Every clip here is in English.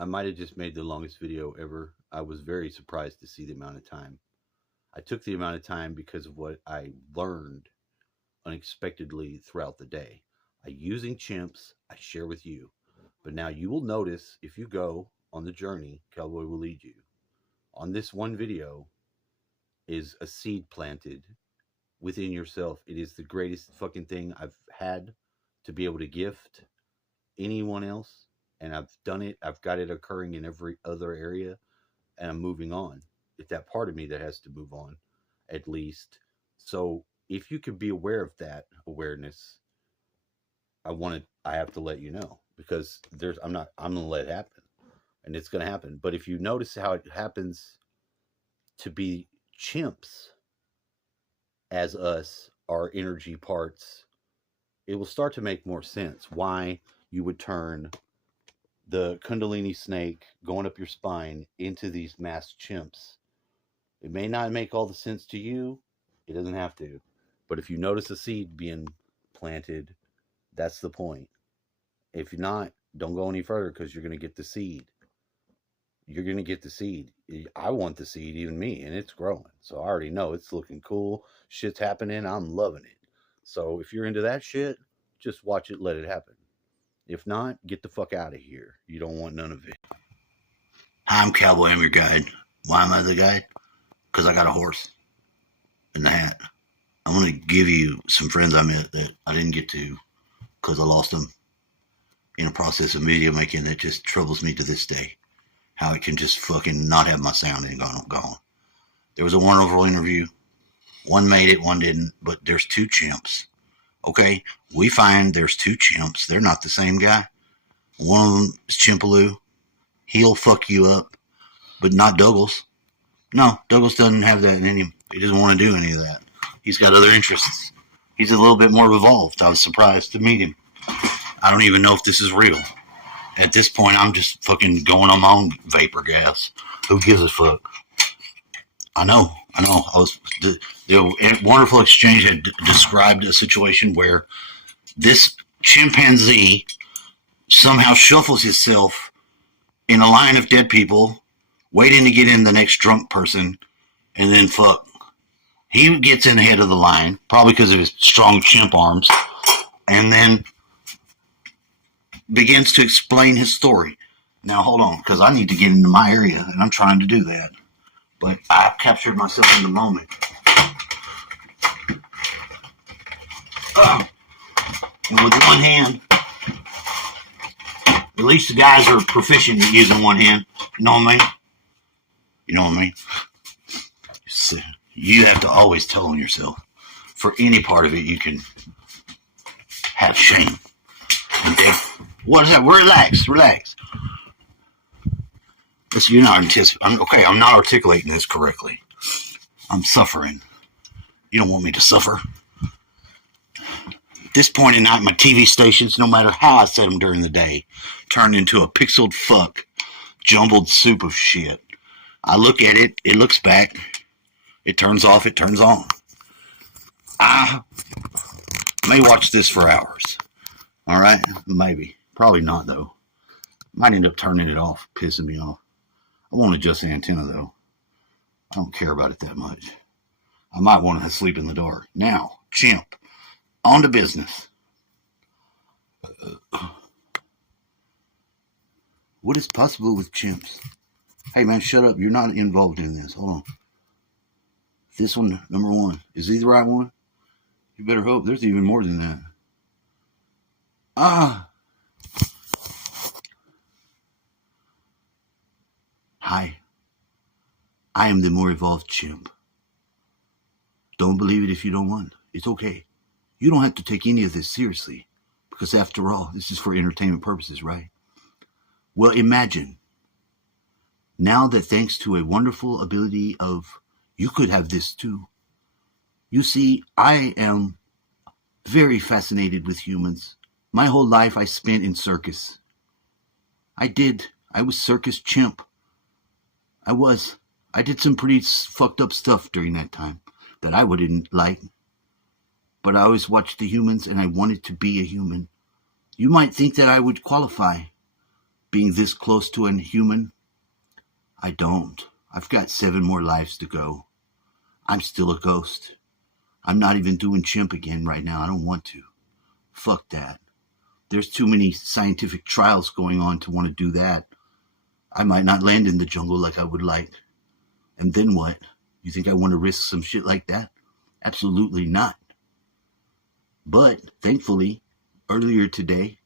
I might have just made the longest video ever. I was very surprised to see the amount of time. I took the amount of time because of what I learned unexpectedly throughout the day. I using chimps, I share with you. But now you will notice if you go on the journey, Cowboy will lead you. On this one video is a seed planted within yourself. It is the greatest fucking thing I've had to be able to gift anyone else. And I've done it. I've got it occurring in every other area, and I'm moving on. It's that part of me that has to move on, at least. So if you could be aware of that awareness, I have to let you know because I'm gonna let it happen, and it's gonna happen. But if you notice how it happens to be chimps as us, our energy parts, it will start to make more sense why you would turn the Kundalini snake going up your spine into these masked chimps. It may not make all the sense to you. It doesn't have to. But if you notice a seed being planted, that's the point. If you're not, don't go any further because you're going to get the seed. You're going to get the seed. I want the seed, even me, and it's growing. So I already know it's looking cool. Shit's happening. I'm loving it. So if you're into that shit, just watch it, let it happen. If not, get the fuck out of here. You don't want none of it. Hi, I'm Cowboy. I'm your guide. Why am I the guide? Because I got a horse and the hat. I want to give you some friends I met that I didn't get to because I lost them in a process of media making that just troubles me to this day. How it can just fucking not have my sound and gone. There was a wonderful interview. One made it, one didn't, but there's two chimps. Okay, we find there's two chimps. They're not the same guy. One of them is Chimpaloo. He'll fuck you up, but not Douglas. No, Douglas doesn't have that in him. He doesn't want to do any of that. He's got other interests. He's a little bit more evolved. I was surprised to meet him. I don't even know if this is real. At this point, I'm just fucking going on my own vapor gas. Who gives a fuck? I know. The wonderful exchange had described a situation where this chimpanzee somehow shuffles himself in a line of dead people, waiting to get in the next drunk person, and then fuck. He gets in the head of the line, probably because of his strong chimp arms, and then begins to explain his story. Now, hold on, because I need to get into my area, and I'm trying to do that. But I captured myself in the moment. And with one hand, at least the guys are proficient at using one hand. You know what I mean? You know what I mean? You have to always tell on yourself. For any part of it, you can have shame. Okay? What is that? Relax. Listen, you're not I'm not articulating this correctly. I'm suffering. You don't want me to suffer. At this point in night, my TV stations, no matter how I set them during the day, turn into a pixeled fuck, jumbled soup of shit. I look at it, it looks back, it turns off, it turns on. I may watch this for hours. All right? Maybe. Probably not, though. Might end up turning it off, pissing me off. I won't adjust the antenna, though. I don't care about it that much. I might want to sleep in the dark. Now, chimp. On to business. What is possible with chimps? Hey, man, shut up. You're not involved in this. Hold on. This one, number one. Is he the right one? You better hope. There's even more than that. Hi. I am the more evolved chimp. Don't believe it if you don't want. It's okay. You don't have to take any of this seriously. Because after all, this is for entertainment purposes, right? Well, imagine. Now that thanks to a wonderful ability of, you could have this too. You see, I am very fascinated with humans. My whole life I spent in circus. I was circus chimp. I did some pretty fucked up stuff during that time that I wouldn't like. But I always watched the humans and I wanted to be a human. You might think that I would qualify. being this close to a human? I don't. I've got 7 more lives to go. I'm still a ghost. I'm not even doing chimp again right now. I don't want to. Fuck that. There's too many scientific trials going on to want to do that. I might not land in the jungle like I would like. And then what? You think I want to risk some shit like that? Absolutely not. But thankfully, earlier today,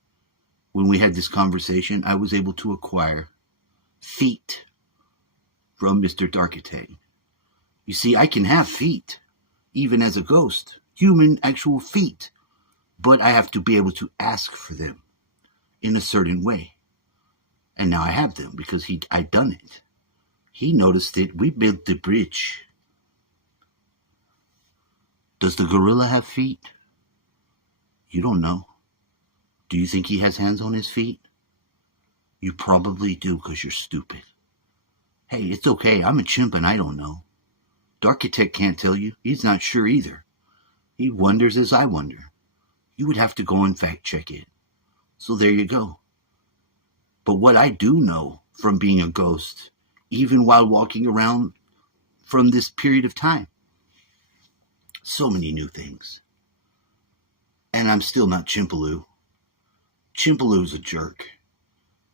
when we had this conversation, I was able to acquire feet from Mr. Darkitang. You see, I can have feet, even as a ghost, human actual feet, but I have to be able to ask for them in a certain way. And now I have them because I done it. He noticed it. We built the bridge. Does the gorilla have feet? You don't know. Do you think he has hands on his feet? You probably do because you're stupid. Hey, it's okay. I'm a chimp and I don't know. The architect can't tell you. He's not sure either. He wonders as I wonder. You would have to go and fact check it. So there you go. But what I do know from being a ghost, even while walking around from this period of time, so many new things. And I'm still not Chimpaloo. Chimpaloo's a jerk.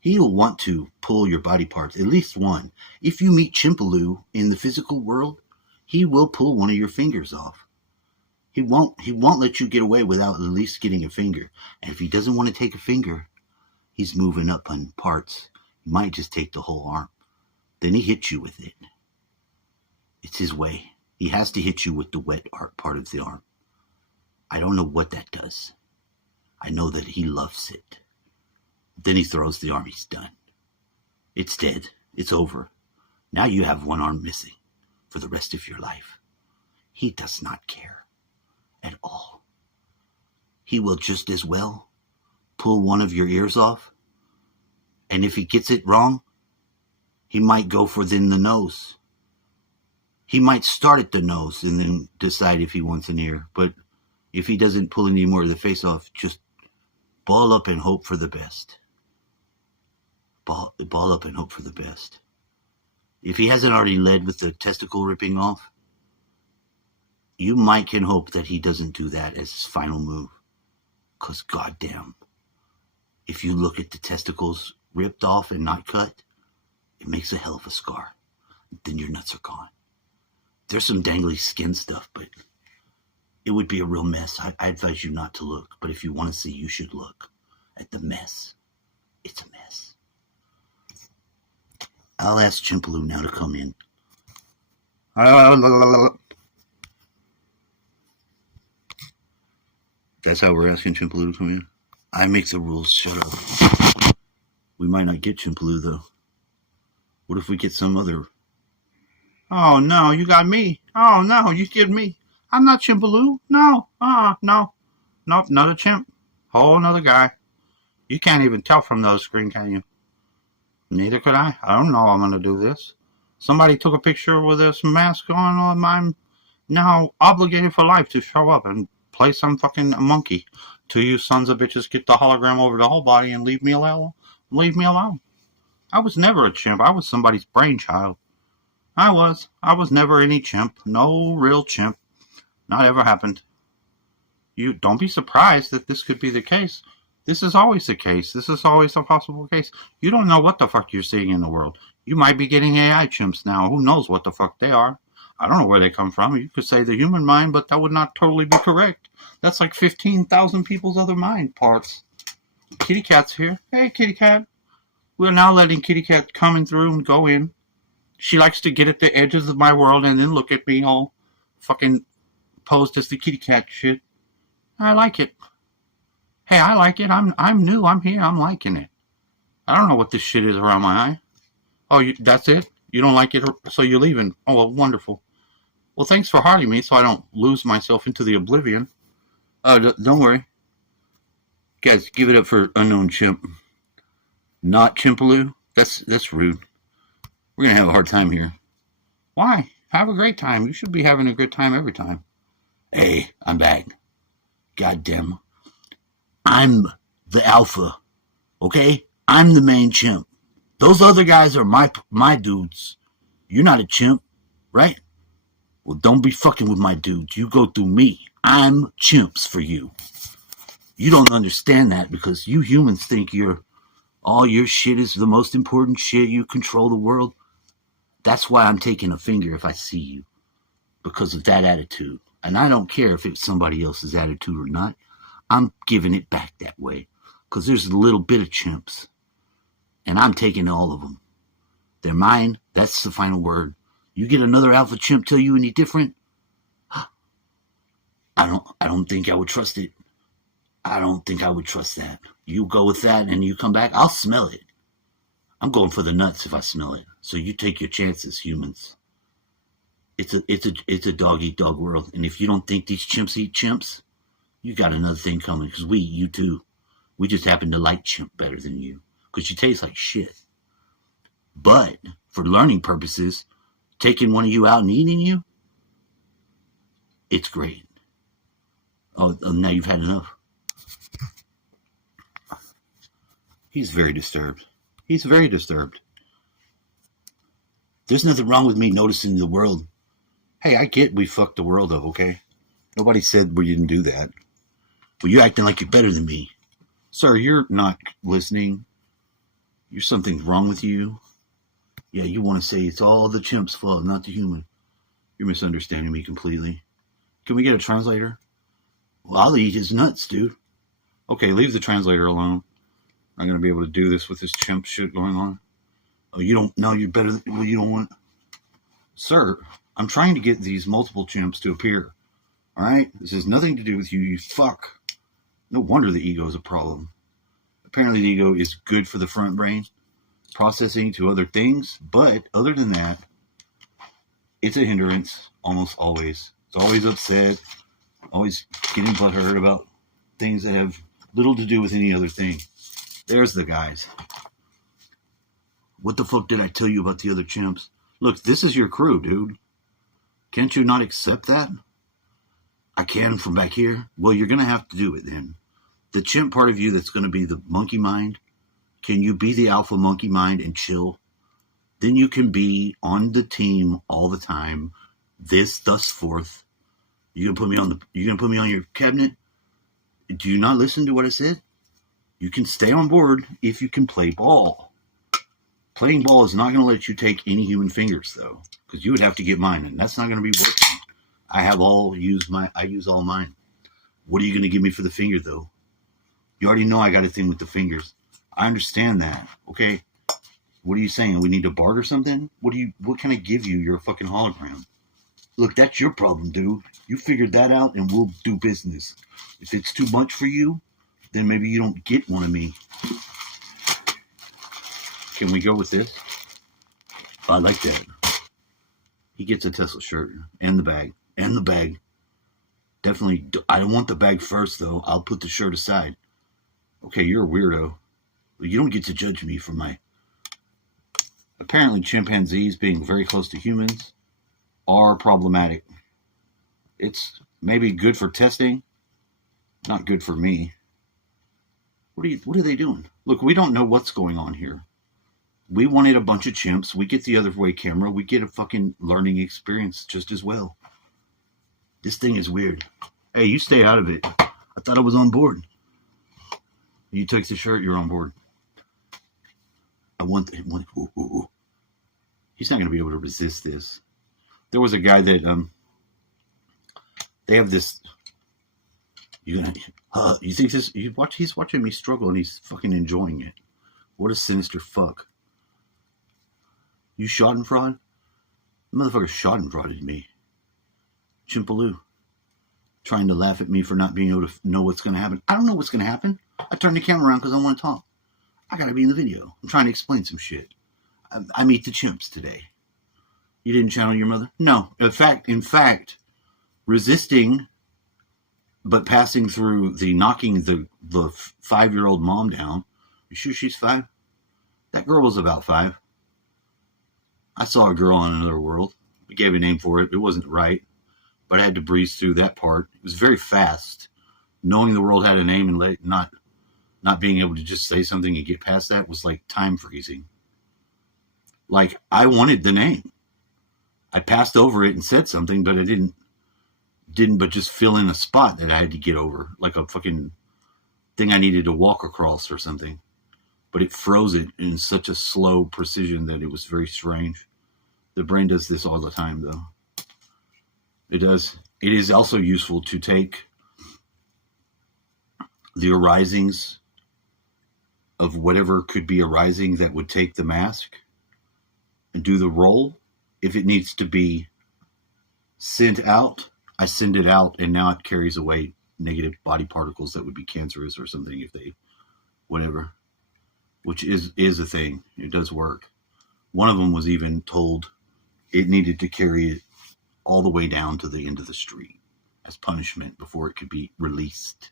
He'll want to pull your body parts, at least one. If you meet Chimpaloo in the physical world, he will pull one of your fingers off. He won't let you get away without at least getting a finger. And if he doesn't want to take a finger, he's moving up on parts. He might just take the whole arm. Then he hits you with it. It's his way. He has to hit you with the wet part of the arm. I don't know what that does. I know that he loves it. Then he throws the arm. He's done. It's dead. It's over. Now you have one arm missing for the rest of your life. He does not care at all. He will just as well pull one of your ears off. And if he gets it wrong, he might go for then the nose. He might start at the nose and then decide if he wants an ear. But if he doesn't pull any more of the face off, just ball up and hope for the best. Ball up and hope for the best. If he hasn't already led with the testicle ripping off, you might can hope that he doesn't do that as his final move. Because goddamn, if you look at the testicles ripped off and not cut, it makes a hell of a scar. Then your nuts are gone. There's some dangly skin stuff, but it would be a real mess. I advise you not to look, but if you want to see, you should look at the mess. It's a mess. I'll ask Chimpaloo now to come in. That's how we're asking Chimpaloo to come in? I make the rules, shut up. We might not get Chimpaloo, though. What if we get some other... Oh, no, you got me. Oh, no, you scared me. I'm not Chimpaloo. No. No. Nope, not a chimp. Whole another guy. You can't even tell from those screen, can you? Neither could I. I don't know I'm going to do this. Somebody took a picture with this mask on. I'm now obligated for life to show up and play some fucking monkey. Till you sons of bitches get the hologram over the whole body and leave me alone. Leave me alone. I was never a chimp. I was somebody's brainchild. I was never any chimp. No real chimp. Not ever happened. You don't be surprised that this could be the case. This is always the case. This is always a possible case. You don't know what the fuck you're seeing in the world. You might be getting AI chimps now. Who knows what the fuck they are? I don't know where they come from. You could say the human mind, but that would not totally be correct. That's like 15,000 people's other mind parts. Kitty Cat's here. Hey, Kitty Cat. We're now letting Kitty Cat come in through and go in. She likes to get at the edges of my world and then look at me all fucking posed as the Kitty Cat shit. I like it. Hey, I like it. I'm new. I'm here. I'm liking it. I don't know what this shit is around my eye. Oh, that's it? You don't like it, so you're leaving. Oh, well, wonderful. Well, thanks for hiding me so I don't lose myself into the oblivion. Oh, don't worry. Guys, give it up for Unknown Chimp. Not Chimpaloo? That's rude. We're going to have a hard time here. Why? Have a great time. You should be having a good time every time. Hey, I'm back. Goddamn. I'm the alpha. Okay? I'm the main chimp. Those other guys are my dudes. You're not a chimp, right? Well, don't be fucking with my dudes. You go through me. I'm chimps for you. You don't understand that because you humans think all your shit is the most important shit. You control the world. That's why I'm taking a finger if I see you, because of that attitude. And I don't care if it's somebody else's attitude or not. I'm giving it back that way because there's a little bit of chimps, and I'm taking all of them. They're mine. That's the final word. You get another alpha chimp tell you any different, I don't think I would trust it. I don't think I would trust that. You go with that and you come back, I'll smell it. I'm going for the nuts if I smell it. So you take your chances, humans. It's a dog eat dog world. And if you don't think these chimps eat chimps, you got another thing coming, because we eat you too. We just happen to like chimp better than you because you taste like shit. But for learning purposes, taking one of you out and eating you, it's great. Oh, now you've had enough. He's very disturbed. He's very disturbed. There's nothing wrong with me noticing the world. Hey, I get we fucked the world up, okay? Nobody said we didn't do that. But you're acting like you're better than me. Sir, you're not listening. Something's wrong with you. Yeah, you want to say it's all the chimp's fault, not the human. You're misunderstanding me completely. Can we get a translator? Well, I'll eat his nuts, dude. Okay, leave the translator alone. I'm going to be able to do this with this chimp shit going on. Oh, you don't know you're better than, well, you don't want. Sir, I'm trying to get these multiple chimps to appear. All right? This has nothing to do with you, you fuck. No wonder the ego is a problem. Apparently the ego is good for the front brain, processing to other things, but other than that, it's a hindrance almost always. It's always upset, always getting butthurt about things that have little to do with any other thing. There's the guys. What the fuck did I tell you about the other chimps? Look, this is your crew, dude. Can't you not accept that? I can from back here. Well, you're going to have to do it then. The chimp part of you that's going to be the monkey mind, can you be the alpha monkey mind and chill? Then you can be on the team all the time. Thus forth. You gonna put me on your cabinet? Do you not listen to what I said? You can stay on board if you can play ball. Playing ball is not going to let you take any human fingers, though, because you would have to get mine, and that's not going to be working. I use all mine. What are you going to give me for the finger, though? You already know I got a thing with the fingers. I understand that. Okay. What are you saying? We need to barter something? What can I give you? You're a fucking hologram. Look, that's your problem, dude. You figured that out and we'll do business. If it's too much for you, then maybe you don't get one of me. Can we go with this? I like that. He gets a Tesla shirt and the bag. And the bag. Definitely, I don't want the bag first, though. I'll put the shirt aside. Okay, you're a weirdo. But you don't get to judge me for my... Apparently, chimpanzees being very close to humans are problematic. It's maybe good for testing, not good for me. What are they doing? Look, we don't know what's going on here. We wanted a bunch of chimps. We get the other way camera. We get a fucking learning experience just as well. This thing is weird. Hey, you stay out of it. I thought I was on board. You take the shirt, you're on board. He's not going to be able to resist this. There was a guy that they have this. You think this? He's watching me struggle and he's fucking enjoying it. What a sinister fuck. You schadenfreude? The motherfucker schadenfreuded me. Chimpaloo. Trying to laugh at me for not being able to know what's going to happen. I don't know what's going to happen. I turned the camera around because I want to talk. I got to be in the video. I'm trying to explain some shit. I meet the chimps today. You didn't channel your mother? No. In fact, resisting but passing through the knocking the 5-year-old mom down. You sure she's 5? That girl was about 5. I saw a girl in another world. I gave a name for it. It wasn't right, but I had to breeze through that part. It was very fast. Knowing the world had a name and not not being able to just say something and get past that was like time freezing. Like, I wanted the name. I passed over it and said something, but I didn't but just fill in a spot that I had to get over, like a fucking thing I needed to walk across or something. But it froze it in such a slow precision that it was very strange. The brain does this all the time, though. It does. It is also useful to take the arisings of whatever could be arising that would take the mask and do the roll. If it needs to be sent out, I send it out, and now it carries away negative body particles that would be cancerous or something if they, whatever, which is a thing. It does work. One of them was even told it needed to carry it all the way down to the end of the street as punishment before it could be released.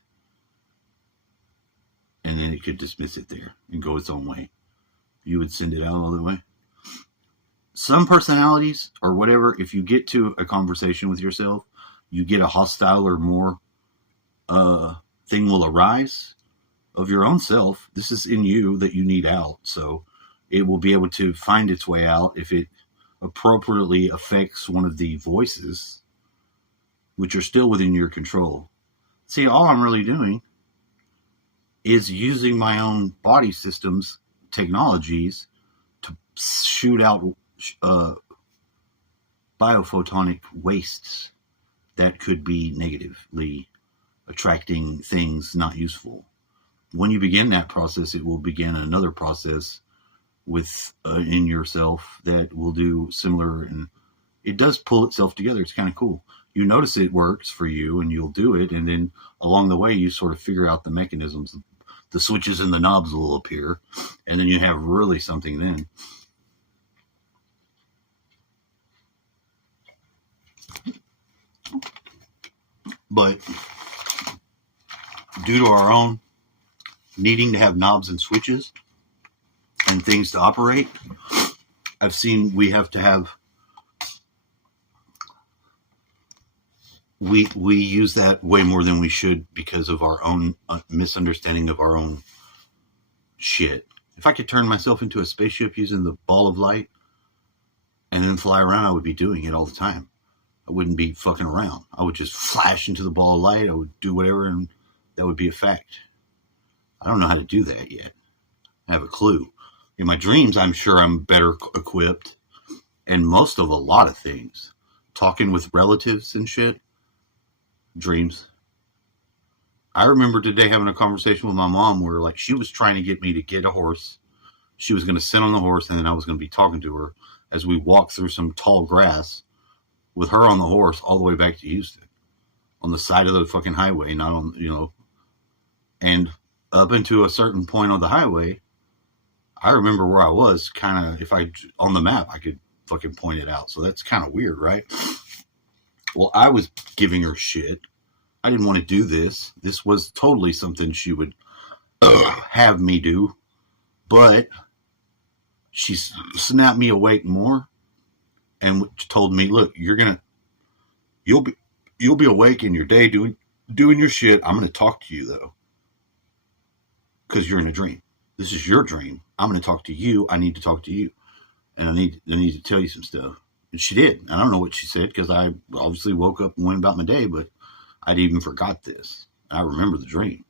And then it could dismiss it there and go its own way. You would send it out all the way. Some personalities or whatever, if you get to a conversation with yourself, you get a hostile or more thing will arise of your own self. This is in you that you need out. So it will be able to find its way out if it appropriately affects one of the voices, which are still within your control. See, all I'm really doing is using my own body systems technologies to shoot out biophotonic wastes that could be negatively attracting things not useful. When you begin that process, it will begin another process with in yourself that will do similar, and it does pull itself together. It's kind of cool. You notice it works for you and you'll do it, and then along the way you sort of figure out the mechanisms. The switches and the knobs will appear, and then you have really something then. But due to our own needing to have knobs and switches and things to operate, I've seen we have to have, we use that way more than we should because of our own misunderstanding of our own shit. If I could turn myself into a spaceship using the ball of light and then fly around, I would be doing it all the time. I wouldn't be fucking around. I would just flash into the ball of light. I would do whatever, and that would be a fact. I don't know how to do that yet. I have a clue. In my dreams, I'm sure I'm better equipped. And most of a lot of things. Talking with relatives and shit. Dreams. I remember today having a conversation with my mom where, like, she was trying to get me to get a horse. She was going to sit on the horse, and then I was going to be talking to her as we walked through some tall grass with her on the horse all the way back to Houston. On the side of the fucking highway, not on, you know. And up into a certain point on the highway, I remember where I was, kind of, if I, on the map, I could fucking point it out. So that's kind of weird, right? Well, I was giving her shit. I didn't want to do this. This was totally something she would have me do. But she snapped me awake more and told me, look, you'll be awake in your day doing your shit. I'm going to talk to you, though, because you're in a dream. This is your dream. I'm going to talk to you. I need to talk to you. And I need to tell you some stuff. And she did. I don't know what she said because I obviously woke up and went about my day, but I'd even forgot this. I remember the dream.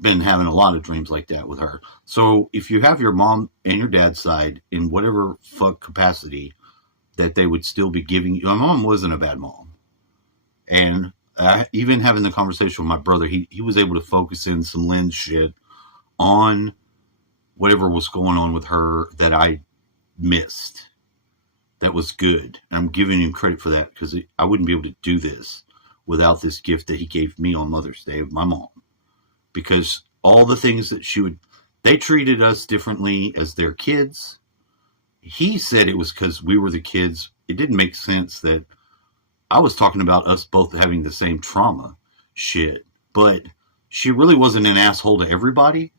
Been having a lot of dreams like that with her. So if you have your mom and your dad's side in whatever fuck capacity that they would still be giving you. My mom wasn't a bad mom. And even having the conversation with my brother, he was able to focus in some lens shit on whatever was going on with her that I missed. That was good. And I'm giving him credit for that because I wouldn't be able to do this without this gift that he gave me on Mother's Day of my mom. Because all the things that they treated us differently as their kids. He said it was because we were the kids. It didn't make sense that I was talking about us both having the same trauma shit. But she really wasn't an asshole to everybody.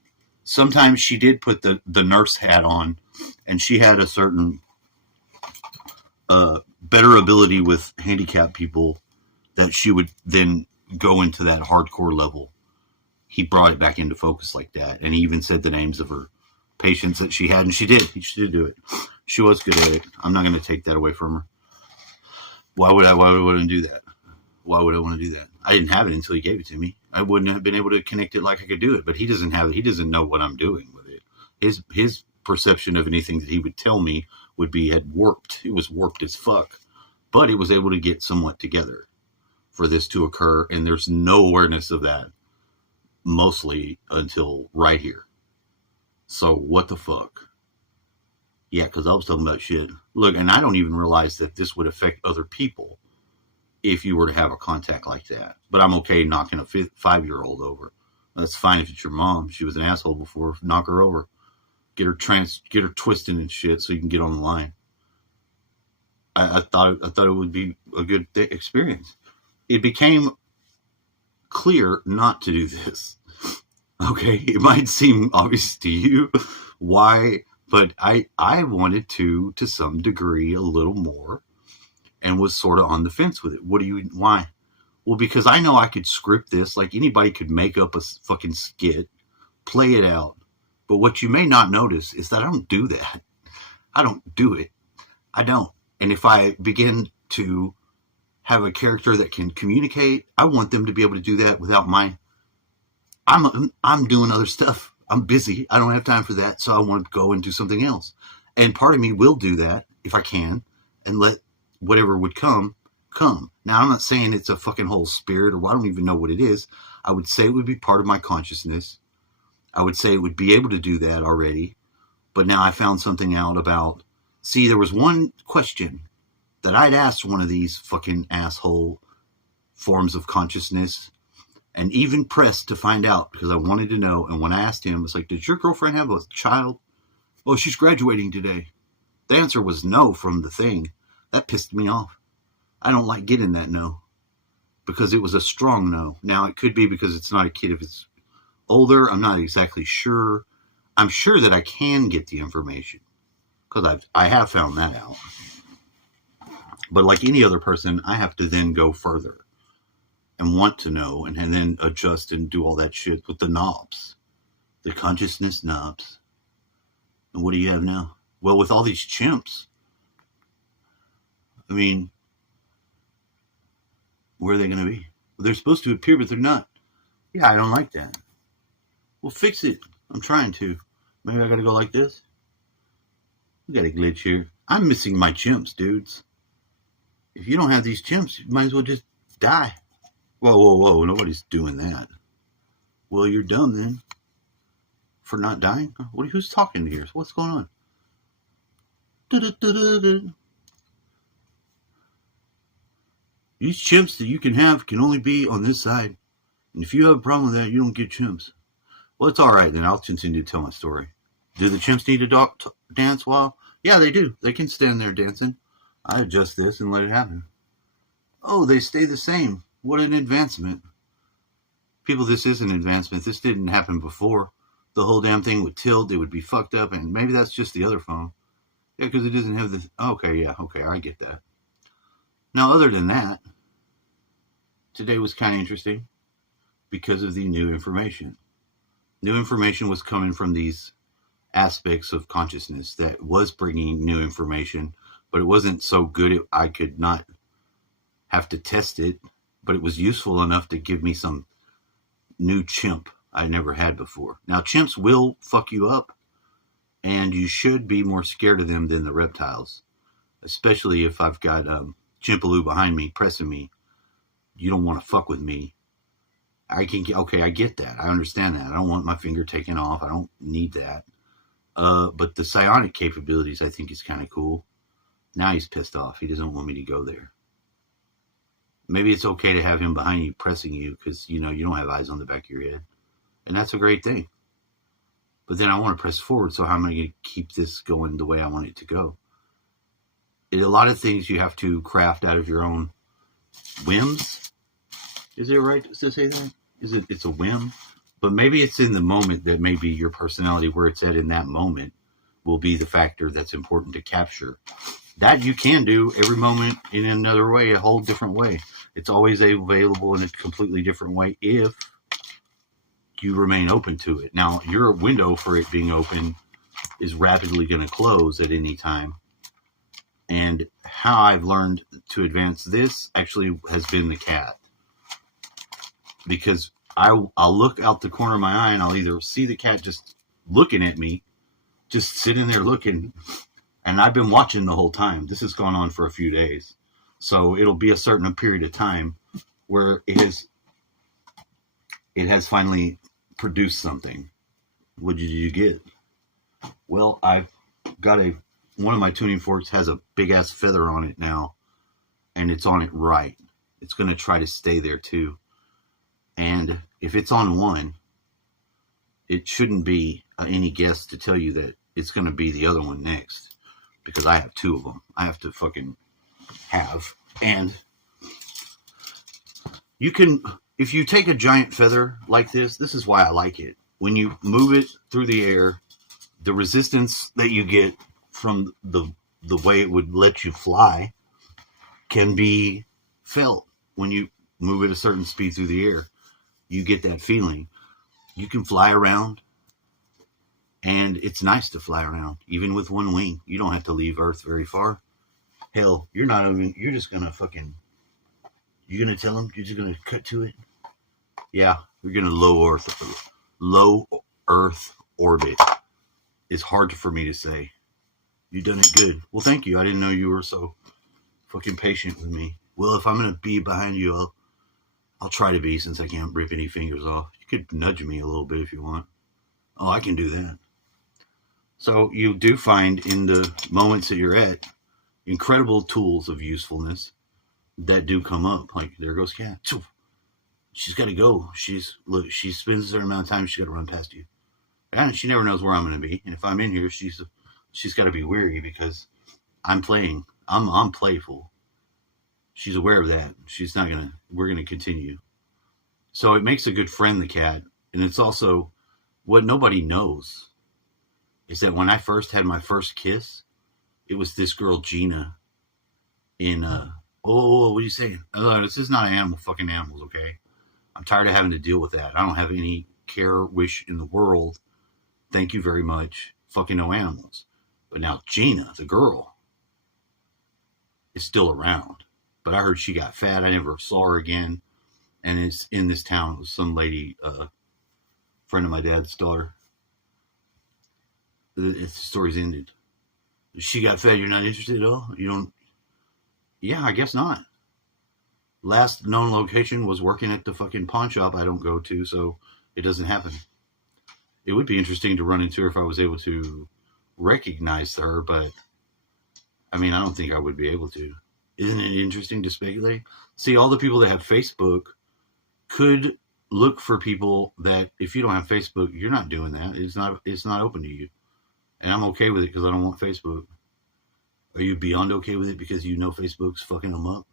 Sometimes she did put the nurse hat on, and she had a certain better ability with handicapped people that she would then go into that hardcore level he brought it back into focus like that. And he even said the names of her patients that she had, and she did. She did do it. She was good at it. I'm not going to take that away from her. Why would I want to do that? Why would I want to do that? I didn't have it until he gave it to me. I wouldn't have been able to connect it like I could do it. But he doesn't have it. He doesn't know what I'm doing with it. His perception of anything that he would tell me would be had warped. It was warped as fuck. But he was able to get somewhat together for this to occur, and there's no awareness of that mostly until right here. So what the fuck? Yeah, because I was talking about shit. Look, and I don't even realize that this would affect other people if you were to have a contact like that. But I'm okay knocking a 5-year-old over. That's fine if it's your mom. She was an asshole before. Knock her over. Get her twisting and shit so you can get on the line. I thought it would be a good experience. It became clear not to do this. Okay, it might seem obvious to you why, but I wanted to some degree, a little more, and was sort of on the fence with it. Why? Well, because I know I could script this, like anybody could make up a fucking skit, play it out. But what you may not notice is that I don't do that. I don't do it. I don't. And if I begin to have a character that can communicate, I want them to be able to do that without I'm doing other stuff. I'm busy. I don't have time for that. So I want to go and do something else. And part of me will do that if I can and let whatever would come. Now, I'm not saying it's a fucking whole spirit, or I don't even know what it is. I would say it would be part of my consciousness. I would say it would be able to do that already. But now I found something out about, see, there was one question that I'd asked one of these fucking asshole forms of consciousness, and even pressed to find out because I wanted to know. And when I asked him, it's like, did your girlfriend have a child? Oh, she's graduating today. The answer was no from the thing. That pissed me off. I don't like getting that no because it was a strong no. Now, it could be because it's not a kid. If it's older, I'm not exactly sure. I'm sure that I can get the information because I have found that out. But like any other person, I have to then go further and want to know and then adjust and do all that shit with the knobs, the consciousness knobs. And what do you have now? Well, with all these chimps, I mean, where are they going to be? Well, they're supposed to appear, but they're not. Yeah, I don't like that. Well, fix it. I'm trying to. Maybe I got to go like this. We got a glitch here. I'm missing my chimps, dudes. If you don't have these chimps, you might as well just die. Whoa. Nobody's doing that. Well, you're dumb then. For not dying? Who's talking here? What's going on? These chimps that you can have can only be on this side. And if you have a problem with that, you don't get chimps. Well, it's all right then. I'll continue to tell my story. Do the chimps need to dance while? Yeah, they do. They can stand there dancing. I adjust this and let it happen. Oh, they stay the same. What an advancement. People, this is an advancement. This didn't happen before. The whole damn thing would tilt. It would be fucked up. And maybe that's just the other phone. Yeah, because it doesn't have the... Okay, I get that. Now, other than that, today was kind of interesting because of the new information. New information was coming from these aspects of consciousness that was bringing new information, but it wasn't so good I could not have to test it, but it was useful enough to give me some new chimp I never had before. Now, chimps will fuck you up, and you should be more scared of them than the reptiles, especially if I've got Chimpaloo behind me, pressing me. You don't want to fuck with me. I get that. I understand that. I don't want my finger taken off. I don't need that. But the psionic capabilities, I think, is kind of cool. Now he's pissed off. He doesn't want me to go there. Maybe it's okay to have him behind you, pressing you, because, you don't have eyes on the back of your head. And that's a great thing. But then I want to press forward, so how am I going to keep this going the way I want it to go? A lot of things you have to craft out of your own whims. Is it right to say that? It's a whim? But maybe it's in the moment that maybe your personality, where it's at in that moment, will be the factor that's important to capture. That you can do every moment in another way, a whole different way. It's always available in a completely different way if you remain open to it. Now, your window for it being open is rapidly going to close at any time. And how I've learned to advance this actually has been the cat. Because I'll look out the corner of my eye and I'll either see the cat just looking at me, just sitting there looking, and I've been watching the whole time. This has gone on for a few days. So it'll be a certain period of time where it has finally produced something. What did you get? Well, I've got one of my tuning forks has a big ass feather on it now, and it's on it right. It's going to try to stay there too. And if it's on one, it shouldn't be any guess to tell you that it's going to be the other one next, because I have two of them. I have to fucking have. And you can, if you take a giant feather like this is why I like it. When you move it through the air, the resistance that you get from the way it would let you fly can be felt. When you move at a certain speed through the air, you get that feeling. You can fly around, and it's nice to fly around, even with one wing. You don't have to leave Earth very far. Hell, you're just gonna you're gonna tell them, you're just gonna cut to it? Yeah, you're gonna low Earth orbit. It's hard for me to say. You done it good. Well, thank you. I didn't know you were so fucking patient with me. Well, if I'm gonna be behind you, I'll try to be, since I can't rip any fingers off. You could nudge me a little bit if you want. Oh, I can do that. So you do find in the moments that you're at incredible tools of usefulness that do come up. Like, there goes Cat. She's got to go. She spends a certain amount of time. She's got to run past you. And she never knows where I'm going to be. And if I'm in here, she's got to be weary because I'm playing. I'm playful. She's aware of that. We're going to continue. So it makes a good friend, the cat. And it's also what nobody knows is that when I first had my first kiss, it was this girl, Gina, in, what are you saying? This is not fucking animals, okay? I'm tired of having to deal with that. I don't have any care, wish in the world. Thank you very much. Fucking no animals. But now Gina, the girl, is still around. But I heard she got fat. I never saw her again. And it's in this town. It was some lady, friend of my dad's daughter. The story's ended. She got fat. You're not interested at all? You don't? Yeah, I guess not. Last known location was working at the fucking pawn shop I don't go to, so it doesn't happen. It would be interesting to run into her if I was able to recognize her, but I mean, I don't think I would be able to. Isn't it interesting to speculate? See, all the people that have Facebook could look for people that, if you don't have Facebook, you're not doing that. It's not open to you. And I'm okay with it because I don't want Facebook. Are you beyond okay with it because you know Facebook's fucking them up?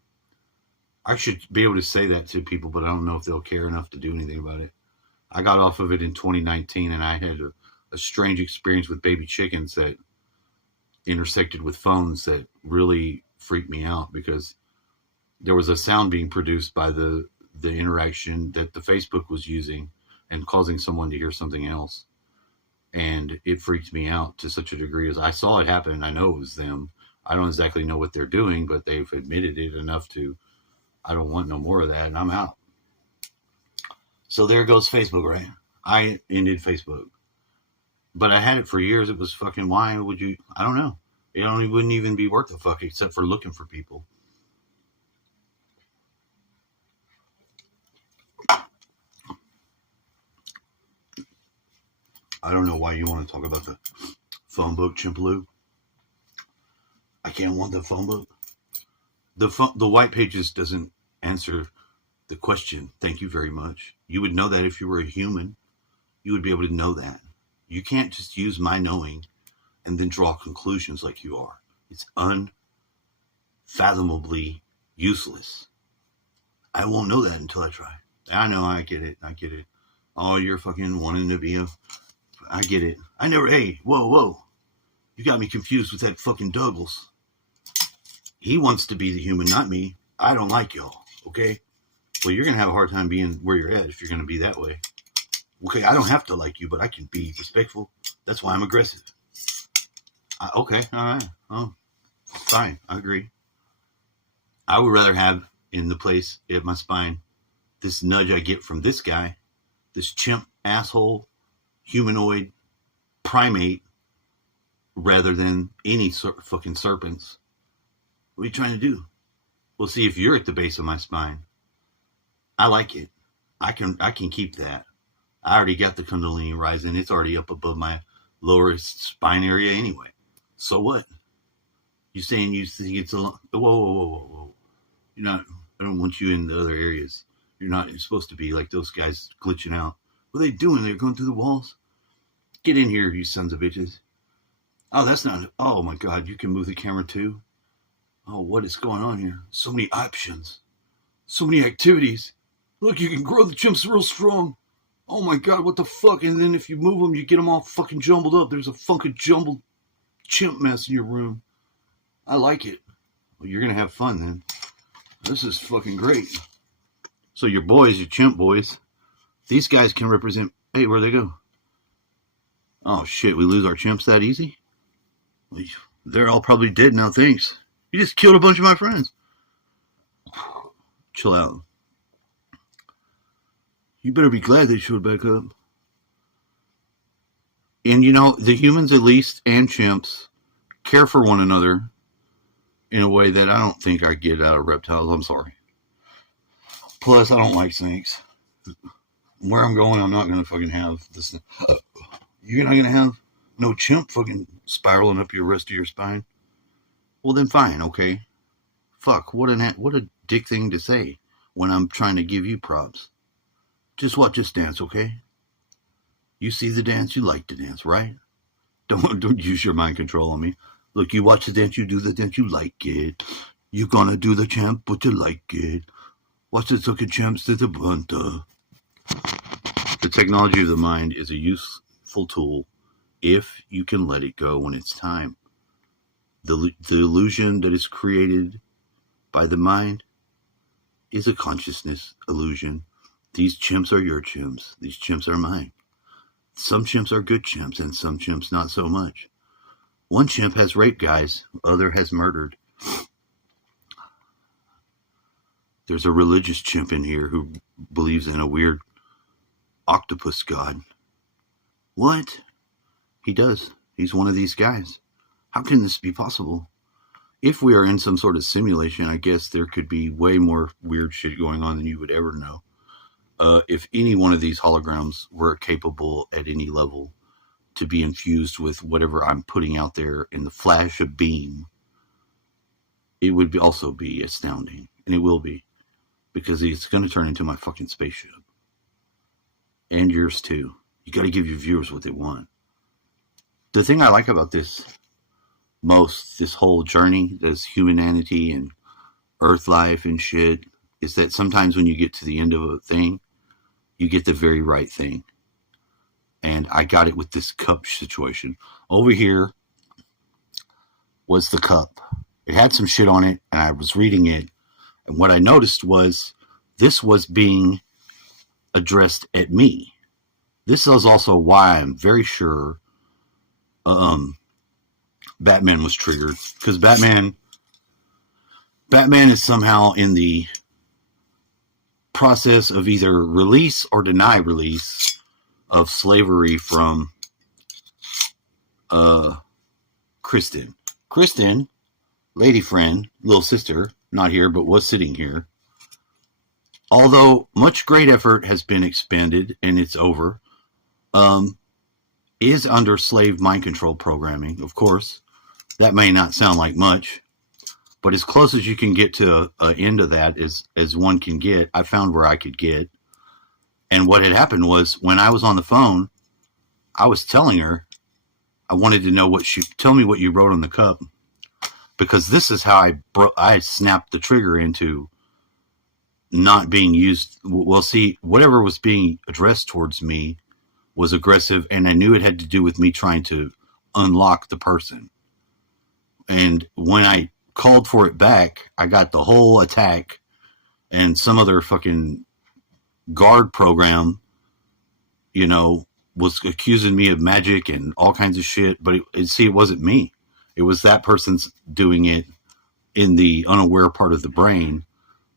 I should be able to say that to people, but I don't know if they'll care enough to do anything about it. I got off of it in 2019, and I had a strange experience with baby chickens that intersected with phones that really freaked me out, because there was a sound being produced by the interaction that the Facebook was using and causing someone to hear something else. And it freaked me out to such a degree, as I saw it happen, and I know it was them. I don't exactly know what they're doing, but they've admitted it enough to, I don't want no more of that, and I'm out. So there goes Facebook, right? I ended Facebook. But I had it for years. It was fucking, why would you? I don't know. It wouldn't even be worth the fuck except for looking for people. I don't know why you want to talk about the phone book, Chimpaloo. I can't want the phone book. The white pages doesn't answer the question. Thank you very much. You would know that if you were a human. You would be able to know that. You can't just use my knowing and then draw conclusions like you are. It's unfathomably useless. I won't know that until I try. I know, I get it. Oh, you're fucking wanting to be I get it. Hey, whoa. You got me confused with that fucking Douglas. He wants to be the human, not me. I don't like y'all, okay? Well, you're going to have a hard time being where you're at if you're going to be that way. Okay, I don't have to like you, but I can be respectful. That's why I'm aggressive. Okay, all right. Oh, fine. I agree. I would rather have in the place at my spine this nudge I get from this guy, this chimp asshole humanoid primate, rather than any fucking serpents. What are you trying to do? Well, see, if you're at the base of my spine, I like it. I can keep that. I already got the Kundalini rising. It's already up above my lower spine area anyway. So what? You saying you think it's a whoa, whoa, whoa, whoa, whoa. You're not. I don't want you in the other areas. You're supposed to be like those guys glitching out. What are they doing? They're going through the walls. Get in here, you sons of bitches. Oh, that's not. Oh my God, you can move the camera too. Oh, what is going on here? So many options. So many activities. Look, you can grow the chimps real strong. Oh my God, what the fuck? And then if you move them, you get them all fucking jumbled up. There's a fucking jumbled chimp mess in your room. I like it. Well, you're going to have fun then. This is fucking great. So your boys, your chimp boys, these guys can represent... Hey, where'd they go? Oh shit, we lose our chimps that easy? They're all probably dead now, thanks. You just killed a bunch of my friends. Chill out. You better be glad they showed back up. And you know, the humans at least, and chimps, care for one another in a way that I don't think I get out of reptiles. I'm sorry. Plus, I don't like snakes. Where I'm going, I'm not going to fucking have this. You're not going to have no chimp fucking spiraling up your rest of your spine? Well, then fine, okay. Fuck, what a dick thing to say when I'm trying to give you props. Just watch this dance, okay? You see the dance, you like the dance, right? Don't use your mind control on me. Look, you watch the dance, you do the dance, you like it. You're gonna do the champ, but you like it. Watch the fucking champs to the bunta. The technology of the mind is a useful tool if you can let it go when it's time. The illusion that is created by the mind is a consciousness illusion. These chimps are your chimps. These chimps are mine. Some chimps are good chimps, and some chimps not so much. One chimp has raped guys, other has murdered. There's a religious chimp in here who believes in a weird octopus god. What? He does. He's one of these guys. How can this be possible? If we are in some sort of simulation, I guess there could be way more weird shit going on than you would ever know. If any one of these holograms were capable at any level to be infused with whatever I'm putting out there in the flash of beam, it would also be astounding. And it will be. Because it's going to turn into my fucking spaceship. And yours too. You got to give your viewers what they want. The thing I like about this whole journey, this humanity and earth life and shit, is that sometimes when you get to the end of a thing, you get the very right thing. And I got it with this cup situation. Over here was the cup. It had some shit on it, and I was reading it. And what I noticed was this was being addressed at me. This is also why I'm very sure Batman was triggered. Because Batman is somehow in the process of either release or deny release of slavery from Kristen. Kristen, lady friend, little sister, not here but was sitting here. Although much great effort has been expended and it's over, is under slave mind control programming. Of course, that may not sound like much, but as close as you can get to an end of that as one can get, I found where I could get. And what had happened was when I was on the phone, I was telling her I wanted to know tell me what you wrote on the cup, because this is how I snapped the trigger into not being used. Well, see, whatever was being addressed towards me was aggressive, and I knew it had to do with me trying to unlock the person. And when I called for it back, I got the whole attack and some other fucking guard program, you know, was accusing me of magic and all kinds of shit. But it wasn't me. It was that person's doing it in the unaware part of the brain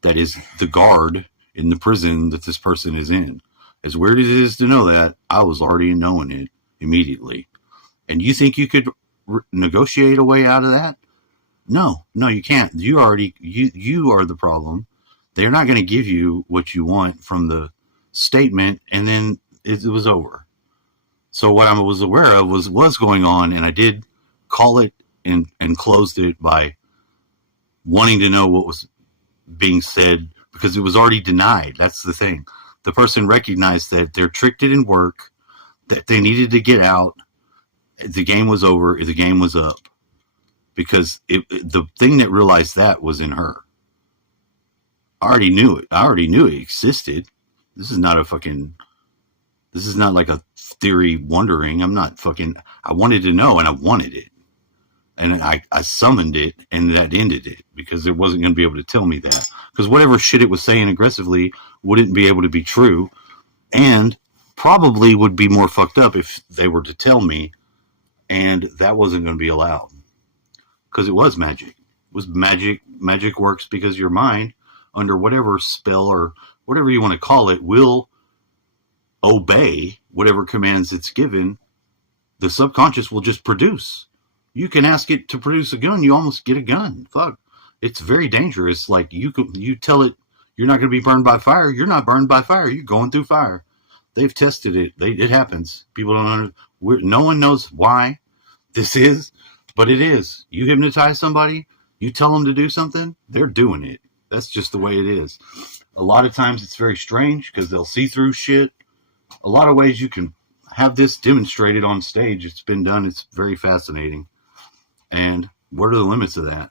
that is the guard in the prison that this person is in. As weird as it is to know that, I was already knowing it immediately. And you think you could negotiate a way out of that? No, you can't. You are the problem. They're not going to give you what you want from the statement, and then it was over. So what I was aware of was going on, and I did call it and closed it by wanting to know what was being said, because it was already denied. That's the thing. The person recognized that they're tricked, it didn't work, that they needed to get out. The game was over. The game was up. Because the thing that realized that was in her. I already knew it. I already knew it existed. This is not like a theory wondering. I wanted to know, and I wanted it. And I summoned it, and that ended it, because it wasn't going to be able to tell me that. Because whatever shit it was saying aggressively wouldn't be able to be true, and probably would be more fucked up if they were to tell me, and that wasn't going to be allowed. Because it was magic. It was magic. Magic works because your mind, under whatever spell or whatever you want to call it, will obey whatever commands it's given. The subconscious will just produce. You can ask it to produce a gun, you almost get a gun. Fuck. It's very dangerous. Like, you tell it you're not going to be burned by fire. You're not burned by fire. You're going through fire. They've tested it. It happens. People don't understand. No one knows why this is. But it is. You hypnotize somebody, you tell them to do something, they're doing it. That's just the way it is. A lot of times it's very strange because they'll see through shit. A lot of ways you can have this demonstrated on stage. It's been done. It's very fascinating. And what are the limits of that?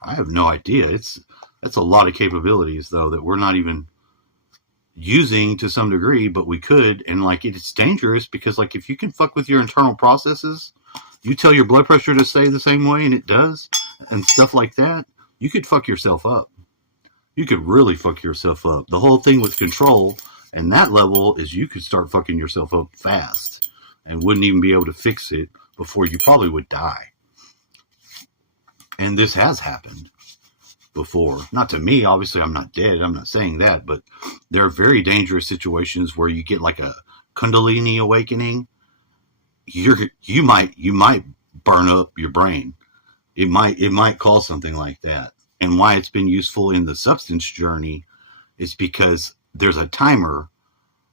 I have no idea. That's a lot of capabilities, though, that we're not even using to some degree, but we could. And like, it's dangerous because, like, if you can fuck with your internal processes, you tell your blood pressure to stay the same way, and it does, and stuff like that, you could fuck yourself up. You could really fuck yourself up. The whole thing with control and that level is you could start fucking yourself up fast and wouldn't even be able to fix it before you probably would die. And this has happened before. Not to me, obviously I'm not dead, I'm not saying that, but there are very dangerous situations where you get like a Kundalini awakening. You might burn up your brain. It might cause something like that. And why it's been useful in the substance journey is because there's a timer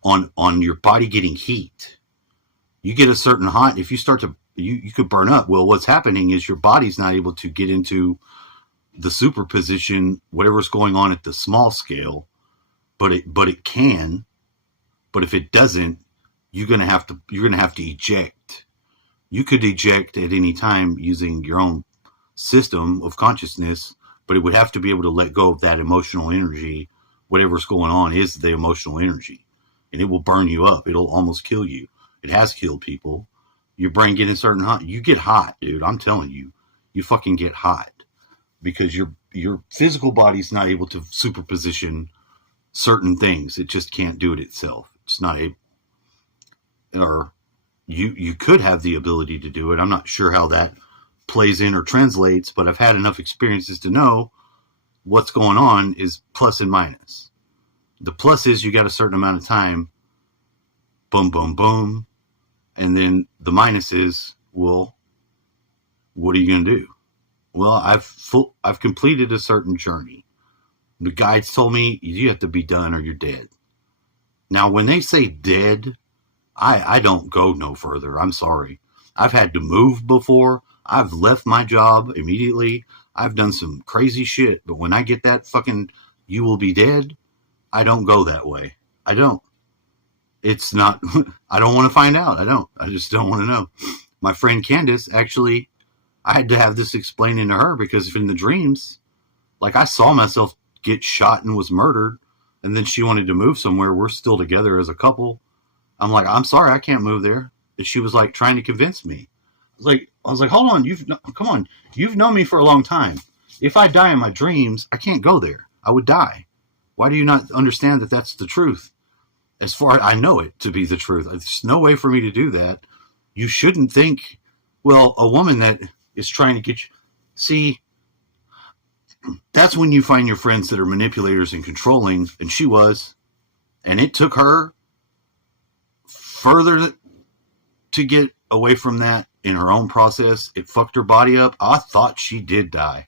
on your body getting heat. You get a certain hot, if you start to, you could burn up. Well, what's happening is your body's not able to get into the superposition, whatever's going on at the small scale, but it can. But if it doesn't, you're gonna have to eject. You could eject at any time using your own system of consciousness, but it would have to be able to let go of that emotional energy. Whatever's going on is the emotional energy, and it will burn you up. It'll almost kill you. It has killed people. Your brain getting certain hot. You get hot, dude. I'm telling you, you fucking get hot because your physical body's not able to superposition certain things. It just can't do it itself. It's not able. Or you could have the ability to do it. I'm not sure how that plays in or translates, but I've had enough experiences to know what's going on is plus and minus. The plus is you got a certain amount of time, boom, boom, boom. And then the minus is, well, what are you going to do? Well, I've completed a certain journey. The guides told me you have to be done or you're dead. Now, when they say dead, I don't go no further. I'm sorry. I've had to move before. I've left my job immediately. I've done some crazy shit. But when I get that fucking you will be dead, I don't go that way. I don't. It's not, I don't want to find out. I just don't want to know. My friend Candace, actually, I had to have this explained to her because in the dreams, like I saw myself get shot and was murdered. And then she wanted to move somewhere. We're still together as a couple. I'm like, I'm sorry, I can't move there. And she was like trying to convince me. I was like, hold on, come on. You've known me for a long time. If I die in my dreams, I can't go there. I would die. Why do you not understand that that's the truth? As far as I know it to be the truth. There's no way for me to do that. You shouldn't think, well, a woman that is trying to get you. See, that's when you find your friends that are manipulators and controlling, and she was. And it took her further to get away from that in her own process. It fucked her body up. I thought she did die.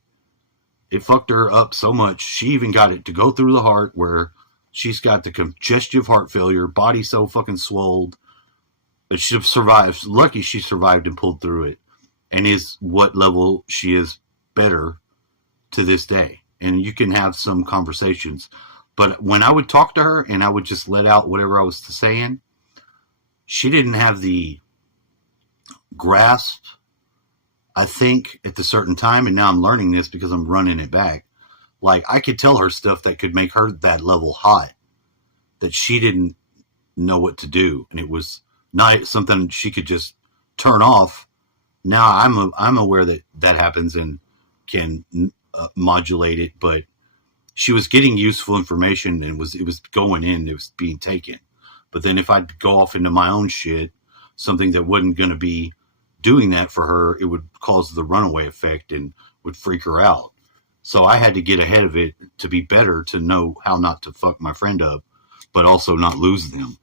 It fucked her up so much. She even got it to go through the heart where she's got the congestive heart failure, body so fucking swelled. But she survived. Lucky she survived and pulled through it. And is what level she is better to this day. And you can have some conversations. But when I would talk to her and I would just let out whatever I was saying, she didn't have the grasp, I think, at the certain time. And now I'm learning this because I'm running it back. Like, I could tell her stuff that could make her that level hot that she didn't know what to do. And it was not something she could just turn off. Now I'm aware that that happens and can modulate it, but she was getting useful information and it was going in, it was being taken. But then if I'd go off into my own shit, something that wasn't going to be doing that for her, it would cause the runaway effect and would freak her out. So I had to get ahead of it to be better, to know how not to fuck my friend up, but also not lose them.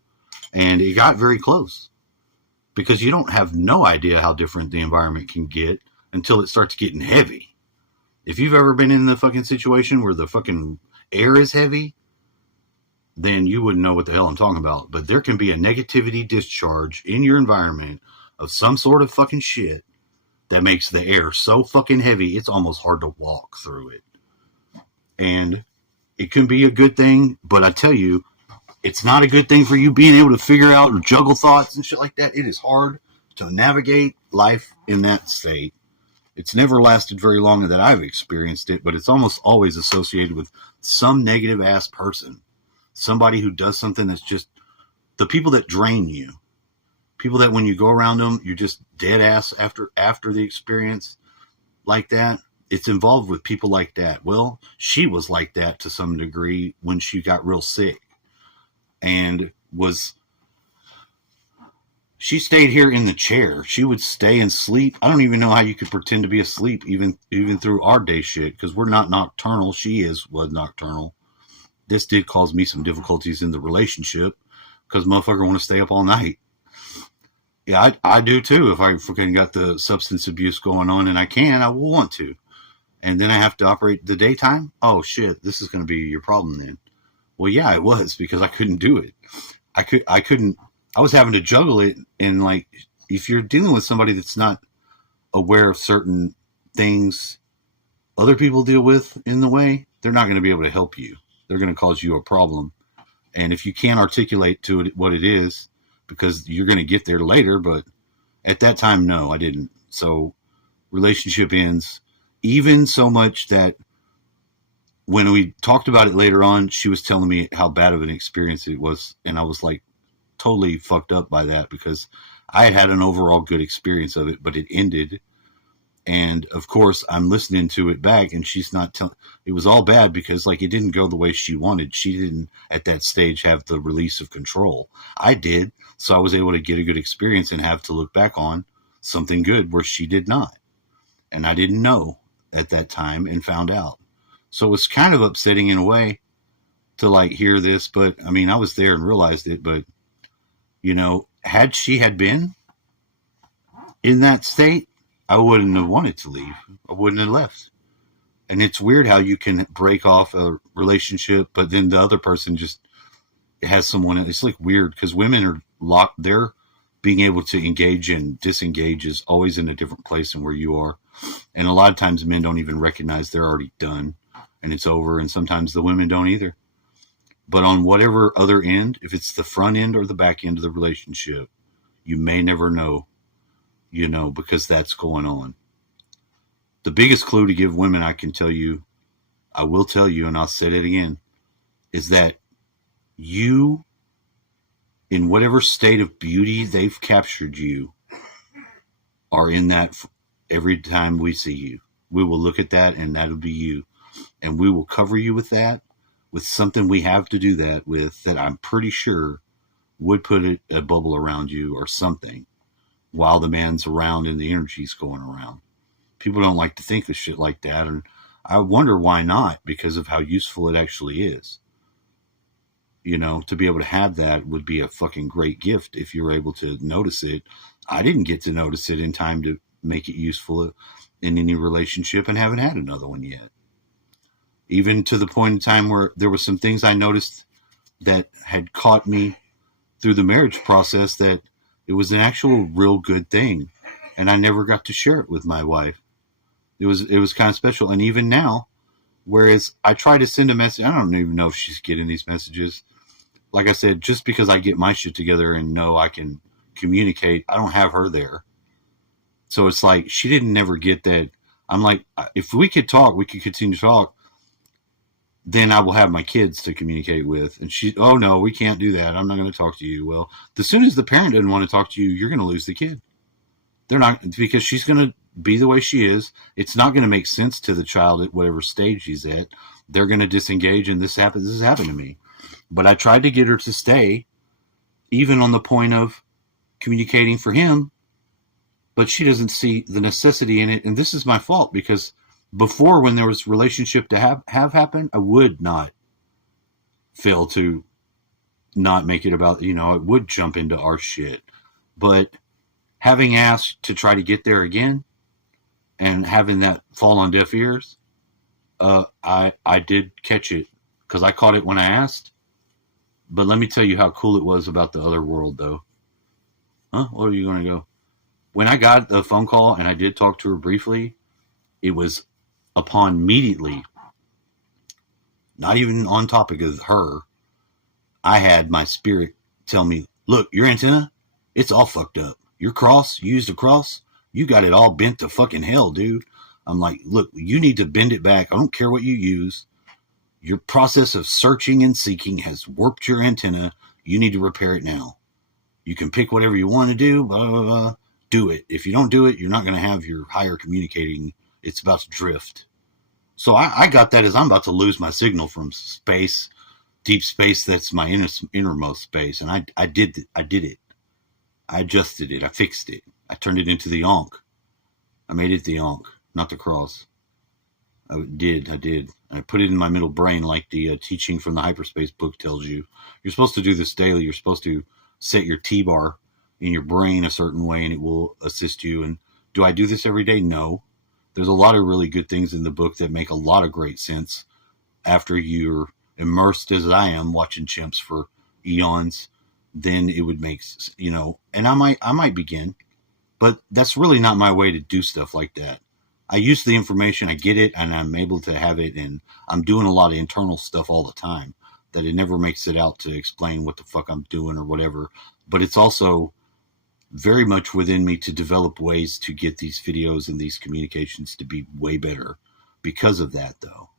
And it got very close because you don't have no idea how different the environment can get until it starts getting heavy. If you've ever been in the fucking situation where the fucking air is heavy, then you wouldn't know what the hell I'm talking about. But there can be a negativity discharge in your environment of some sort of fucking shit that makes the air so fucking heavy, it's almost hard to walk through it. And it can be a good thing, but I tell you, it's not a good thing for you being able to figure out or juggle thoughts and shit like that. It is hard to navigate life in that state. It's never lasted very long that I've experienced it, but it's almost always associated with some negative ass person. Somebody who does something that's just the people that drain you. People that when you go around them, you're just dead ass after the experience like that. It's involved with people like that. Well, she was like that to some degree when she got real sick. And she stayed here in the chair. She would stay and sleep. I don't even know how you could pretend to be asleep even through our day shit, because we're not nocturnal. She was nocturnal. This did cause me some difficulties in the relationship because motherfucker want to stay up all night. Yeah, I do too. If I fucking got the substance abuse going on and I will want to. And then I have to operate the daytime? Oh shit, this is going to be your problem then. Well, yeah, it was, because I couldn't do it. I couldn't, I was having to juggle it. And like, if you're dealing with somebody that's not aware of certain things other people deal with in the way, they're not going to be able to help you. They're going to cause you a problem. And if you can't articulate to it what it is, because you're going to get there later, but at that time, no, I didn't. So relationship ends, even so much that when we talked about it later on, she was telling me how bad of an experience it was. And I was like totally fucked up by that, because I had an overall good experience of it, but it ended. And of course I'm listening to it back and she's not telling, it was all bad because like it didn't go the way she wanted. She didn't at that stage have the release of control. I did. So I was able to get a good experience and have to look back on something good where she did not. And I didn't know at that time and found out. So it was kind of upsetting in a way to like hear this, but I mean, I was there and realized it, but you know, had she had been in that state, I wouldn't have wanted to leave. I wouldn't have left. And it's weird how you can break off a relationship, but then the other person just has someone. It's like weird because women are locked. They're being able to engage and disengage is always in a different place than where you are. And a lot of times men don't even recognize they're already done and it's over. And sometimes the women don't either. But on whatever other end, if it's the front end or the back end of the relationship, you may never know. You know, because that's going on. The biggest clue to give women, I can tell you, I will tell you, and I'll say it again, is that you, in whatever state of beauty they've captured you, are in that every time we see you. We will look at that and that'll be you. And we will cover you with that, with something we have to do that with, that I'm pretty sure would put a bubble around you or something while the man's around and the energy's going around. People don't like to think of shit like that, and I wonder why not, because of how useful it actually is. You know, to be able to have that would be a fucking great gift if you're able to notice it. I didn't get to notice it in time to make it useful in any relationship and haven't had another one yet. Even to the point in time where there were some things I noticed that had caught me through the marriage process that it was an actual real good thing, and I never got to share it with my wife. It was kind of special. And even now, whereas I try to send a message, I don't even know if she's getting these messages. Like I said, just because I get my shit together and know I can communicate, I don't have her there. So it's like she didn't never get that. I'm like, if we could talk, we could continue to talk. Then I will have my kids to communicate with. And she, oh no, we can't do that. I'm not going to talk to you. Well, as soon as the parent doesn't want to talk to you, you're going to lose the kid. They're not, because she's going to be the way she is. It's not going to make sense to the child at whatever stage she's at. They're going to disengage, and this happens. This has happened to me. But I tried to get her to stay, even on the point of communicating for him. But she doesn't see the necessity in it, and this is my fault, because before, when there was relationship to have happened, I would not fail to not make it about, I would jump into our shit. But having asked to try to get there again and having that fall on deaf ears, I did catch it, because I caught it when I asked. But let me tell you how cool it was about the other world, though. Huh? Where are you going to go? When I got the phone call and I did talk to her briefly, it was upon immediately, not even on topic of her, I had my spirit tell me, look, your antenna, it's all fucked up. Your cross, you used a cross, you got it all bent to fucking hell, dude. I'm like, look, you need to bend it back. I don't care what you use. Your process of searching and seeking has warped your antenna. You need to repair it now. You can pick whatever you want to do, blah, blah, blah. Do it. If you don't do it, you're not going to have your higher communicating. It's about to drift. So I got that as I'm about to lose my signal from space, deep space. That's my innermost space. And I did it. I adjusted it. I fixed it. I turned it into the Ankh. I made it the Ankh, not the cross. I did. I put it in my middle brain, like the teaching from the hyperspace book tells you. You're supposed to do this daily. You're supposed to set your T-bar in your brain a certain way, and it will assist you. And do I do this every day? No. There's a lot of really good things in the book that make a lot of great sense after you're immersed, as I am, watching chimps for eons. Then it would make, and I might begin, but that's really not my way to do stuff like that. I use the information, I get it, and I'm able to have it, and I'm doing a lot of internal stuff all the time that it never makes it out to explain what the fuck I'm doing or whatever. But it's also very much within me to develop ways to get these videos and these communications to be way better because of that, though.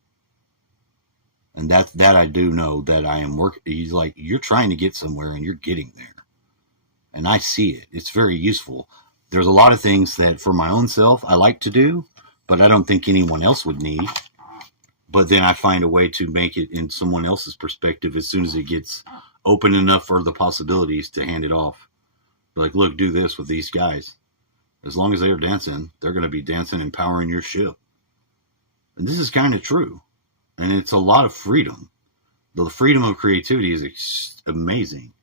And that I do know that I am working. He's like, you're trying to get somewhere and you're getting there. And I see it. It's very useful. There's a lot of things that for my own self I like to do, but I don't think anyone else would need. But then I find a way to make it in someone else's perspective as soon as it gets open enough for the possibilities to hand it off. Like, look, do this with these guys. As long as they're dancing, they're going to be dancing and powering your ship. And this is kind of true. And it's a lot of freedom. The freedom of creativity is amazing.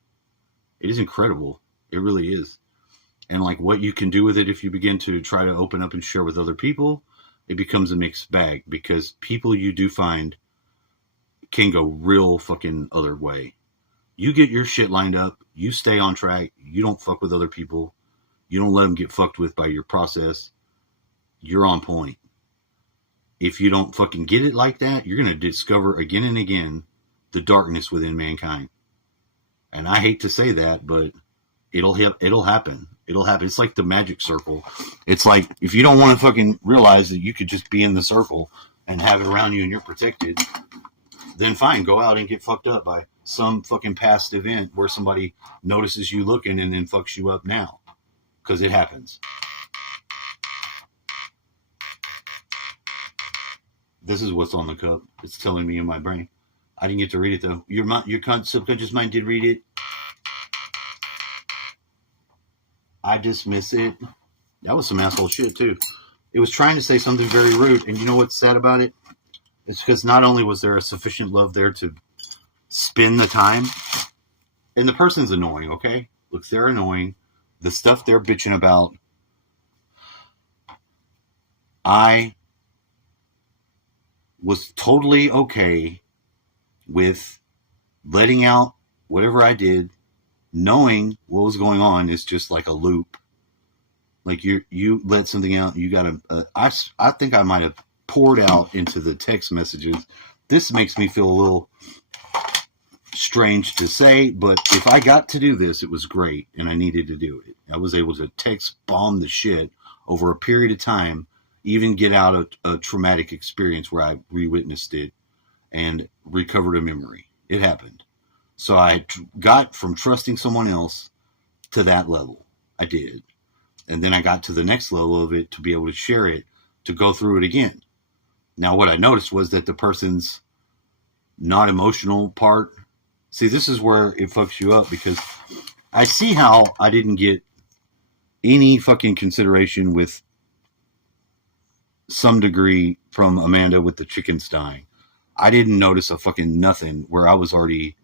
It is incredible. It really is. And like what you can do with it if you begin to try to open up and share with other people, it becomes a mixed bag, because people you do find can go real fucking other way. You get your shit lined up, you stay on track, you don't fuck with other people, you don't let them get fucked with by your process, you're on point. If you don't fucking get it like that, you're going to discover again and again the darkness within mankind. And I hate to say that, but it'll happen. It'll happen. It's like the magic circle. It's like, if you don't want to fucking realize that you could just be in the circle and have it around you and you're protected, then fine, go out and get fucked up by some fucking past event where somebody notices you looking and then fucks you up now. Because it happens. This is what's on the cup. It's telling me in my brain. I didn't get to read it, though. Your subconscious mind did read it. I dismiss it. That was some asshole shit too. It was trying to say something very rude, and you know what's sad about it? It's because not only was there a sufficient love there to spend the time, and the person's annoying, okay? Look, they're annoying. The stuff they're bitching about, I was totally okay with letting out whatever I did, knowing what was going on is just like a loop. Like you let something out, you gotta. I think I might have poured out into the text messages. This makes me feel a little strange to say, but if I got to do this, it was great, and I needed to do it. I was able to text bomb the shit over a period of time, even get out a traumatic experience where I re-witnessed it and recovered a memory. It happened. So I got from trusting someone else to that level. I did. And then I got to the next level of it to be able to share it, to go through it again. Now, what I noticed was that the person's not emotional part, see, this is where it fucks you up, because I see how I didn't get any fucking consideration with some degree from Amanda with the chickens dying. I didn't notice a fucking nothing where I was already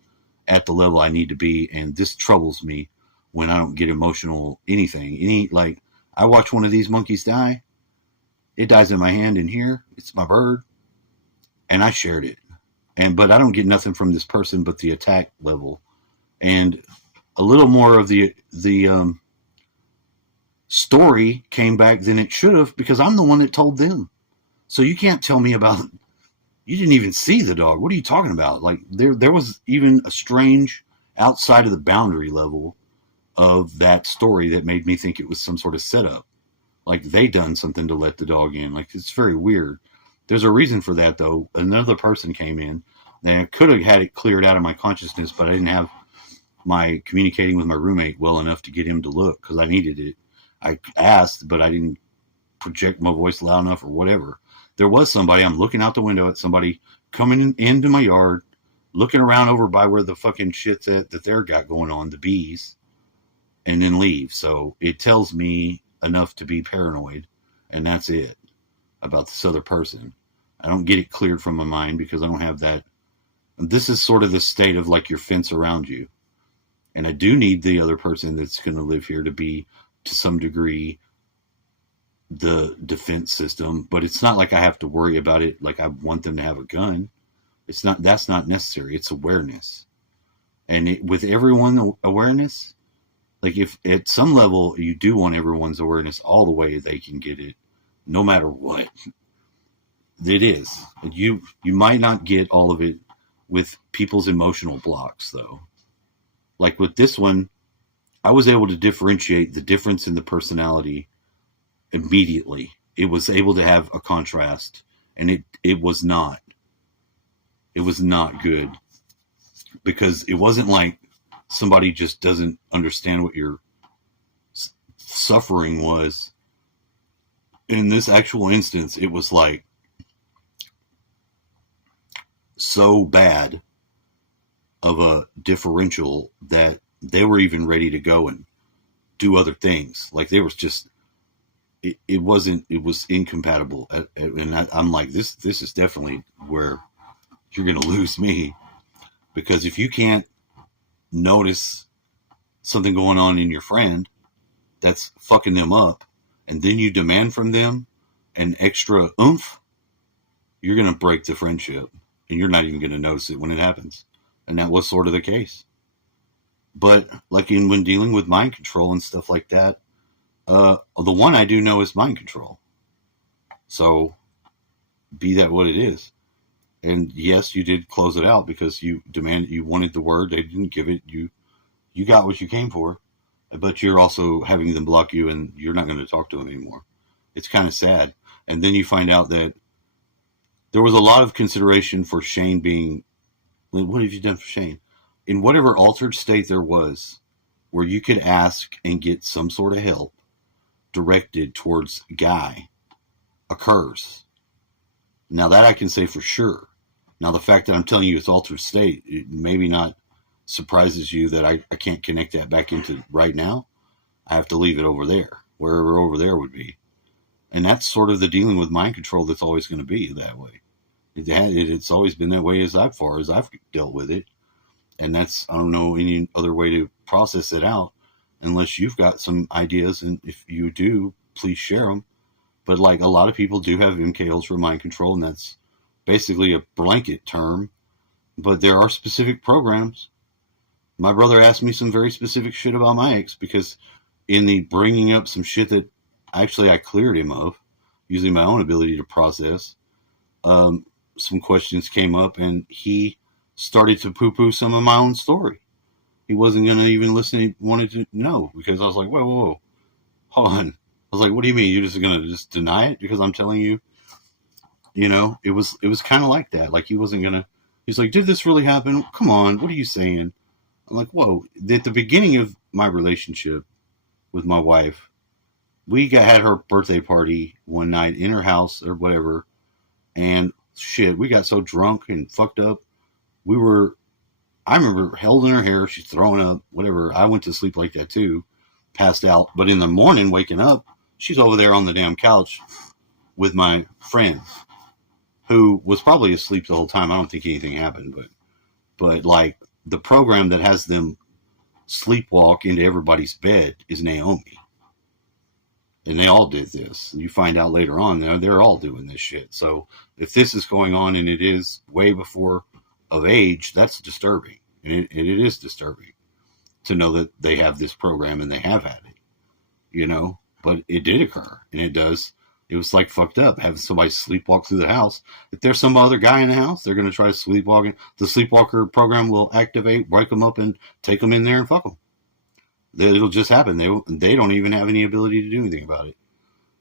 at the level I need to be, and this troubles me when I don't get emotional anything. Like, I watch one of these monkeys die, it dies in my hand in here, it's my bird, and I shared it. But I don't get nothing from this person but the attack level, and a little more of the story came back than it should have, because I'm the one that told them. So you can't tell me about, you didn't even see the dog. What are you talking about? Like, there was even a strange outside of the boundary level of that story that made me think it was some sort of setup. Like, they done something to let the dog in. Like, it's very weird. There's a reason for that, though. Another person came in, and I could have had it cleared out of my consciousness, but I didn't have my communicating with my roommate well enough to get him to look, because I needed it. I asked, but I didn't project my voice loud enough or whatever. There was somebody, I'm looking out the window at somebody coming into my yard, looking around over by where the fucking shit's at that they're got going on, the bees, and then leave. So it tells me enough to be paranoid, and that's it about this other person. I don't get it cleared from my mind because I don't have that. This is sort of the state of like your fence around you. And I do need the other person that's going to live here to be, to some degree, the defense system, but it's not like I have to worry about it like I want them to have a gun. It's not, that's not necessary. It's awareness. And with everyone awareness, like, if at some level you do want everyone's awareness all the way they can get it, no matter what it is. You might not get all of it with people's emotional blocks, though. Like with this one, I was able to differentiate the difference in the personality immediately. It was able to have a contrast, and it was not good, because it wasn't like somebody just doesn't understand what your suffering was. In this actual instance, it was like so bad of a differential that they were even ready to go and do other things. Like, there was just, it was incompatible. And I'm like, this is definitely where you're going to lose me, because if you can't notice something going on in your friend that's fucking them up, and then you demand from them an extra oomph, you're going to break the friendship, and you're not even going to notice it when it happens. And that was sort of the case. But like when dealing with mind control and stuff like that, the one I do know is mind control. So be that what it is. And yes, you did close it out because you wanted the word. They didn't give it. You got what you came for, but you're also having them block you, and you're not going to talk to them anymore. It's kind of sad. And then you find out that there was a lot of consideration for Shane being, what have you done for Shane? In whatever altered state there was, where you could ask and get some sort of help directed towards Guy, occurs. Now that I can say for sure. Now the fact that I'm telling you it's altered state, it maybe not surprises you that I can't connect that back into right now. I have to leave it over there, wherever over there would be. And that's sort of the dealing with mind control that's always going to be that way. It's always been that way as far as I've dealt with it. And that's, I don't know any other way to process it out unless you've got some ideas. And if you do, please share them. But like a lot of people do have MK Ultra mind control, and that's basically a blanket term. But there are specific programs. My brother asked me some very specific shit about my ex because in the bringing up some shit that actually I cleared him of using my own ability to process, some questions came up and he started to poo-poo some of my own story. He wasn't going to even listen. He wanted to know because I was like, whoa, hold on. I was like, what do you mean? You're just going to just deny it because I'm telling you? You know, it was kind of like that. Like he wasn't going to, he's like, did this really happen? Come on, what are you saying? I'm like, whoa. At the beginning of my relationship with my wife, we had her birthday party one night in her house or whatever. And shit, we got so drunk and fucked up. I remember holding her hair. She's throwing up, whatever. I went to sleep like that too, passed out. But in the morning, waking up, she's over there on the damn couch with my friend who was probably asleep the whole time. I don't think anything happened, but like the program that has them sleepwalk into everybody's bed is Naomi. And they all did this. You find out later on, they're all doing this shit. So if this is going on and it is way before of age, that's disturbing. And it is disturbing to know that they have this program and they have had it, you know, but it did occur and it does. It was like fucked up having somebody sleepwalk through the house. If there's some other guy in the house, they're going to try sleepwalking. The sleepwalker program will activate, wake them up and take them in there and fuck them. It'll just happen. They don't even have any ability to do anything about it.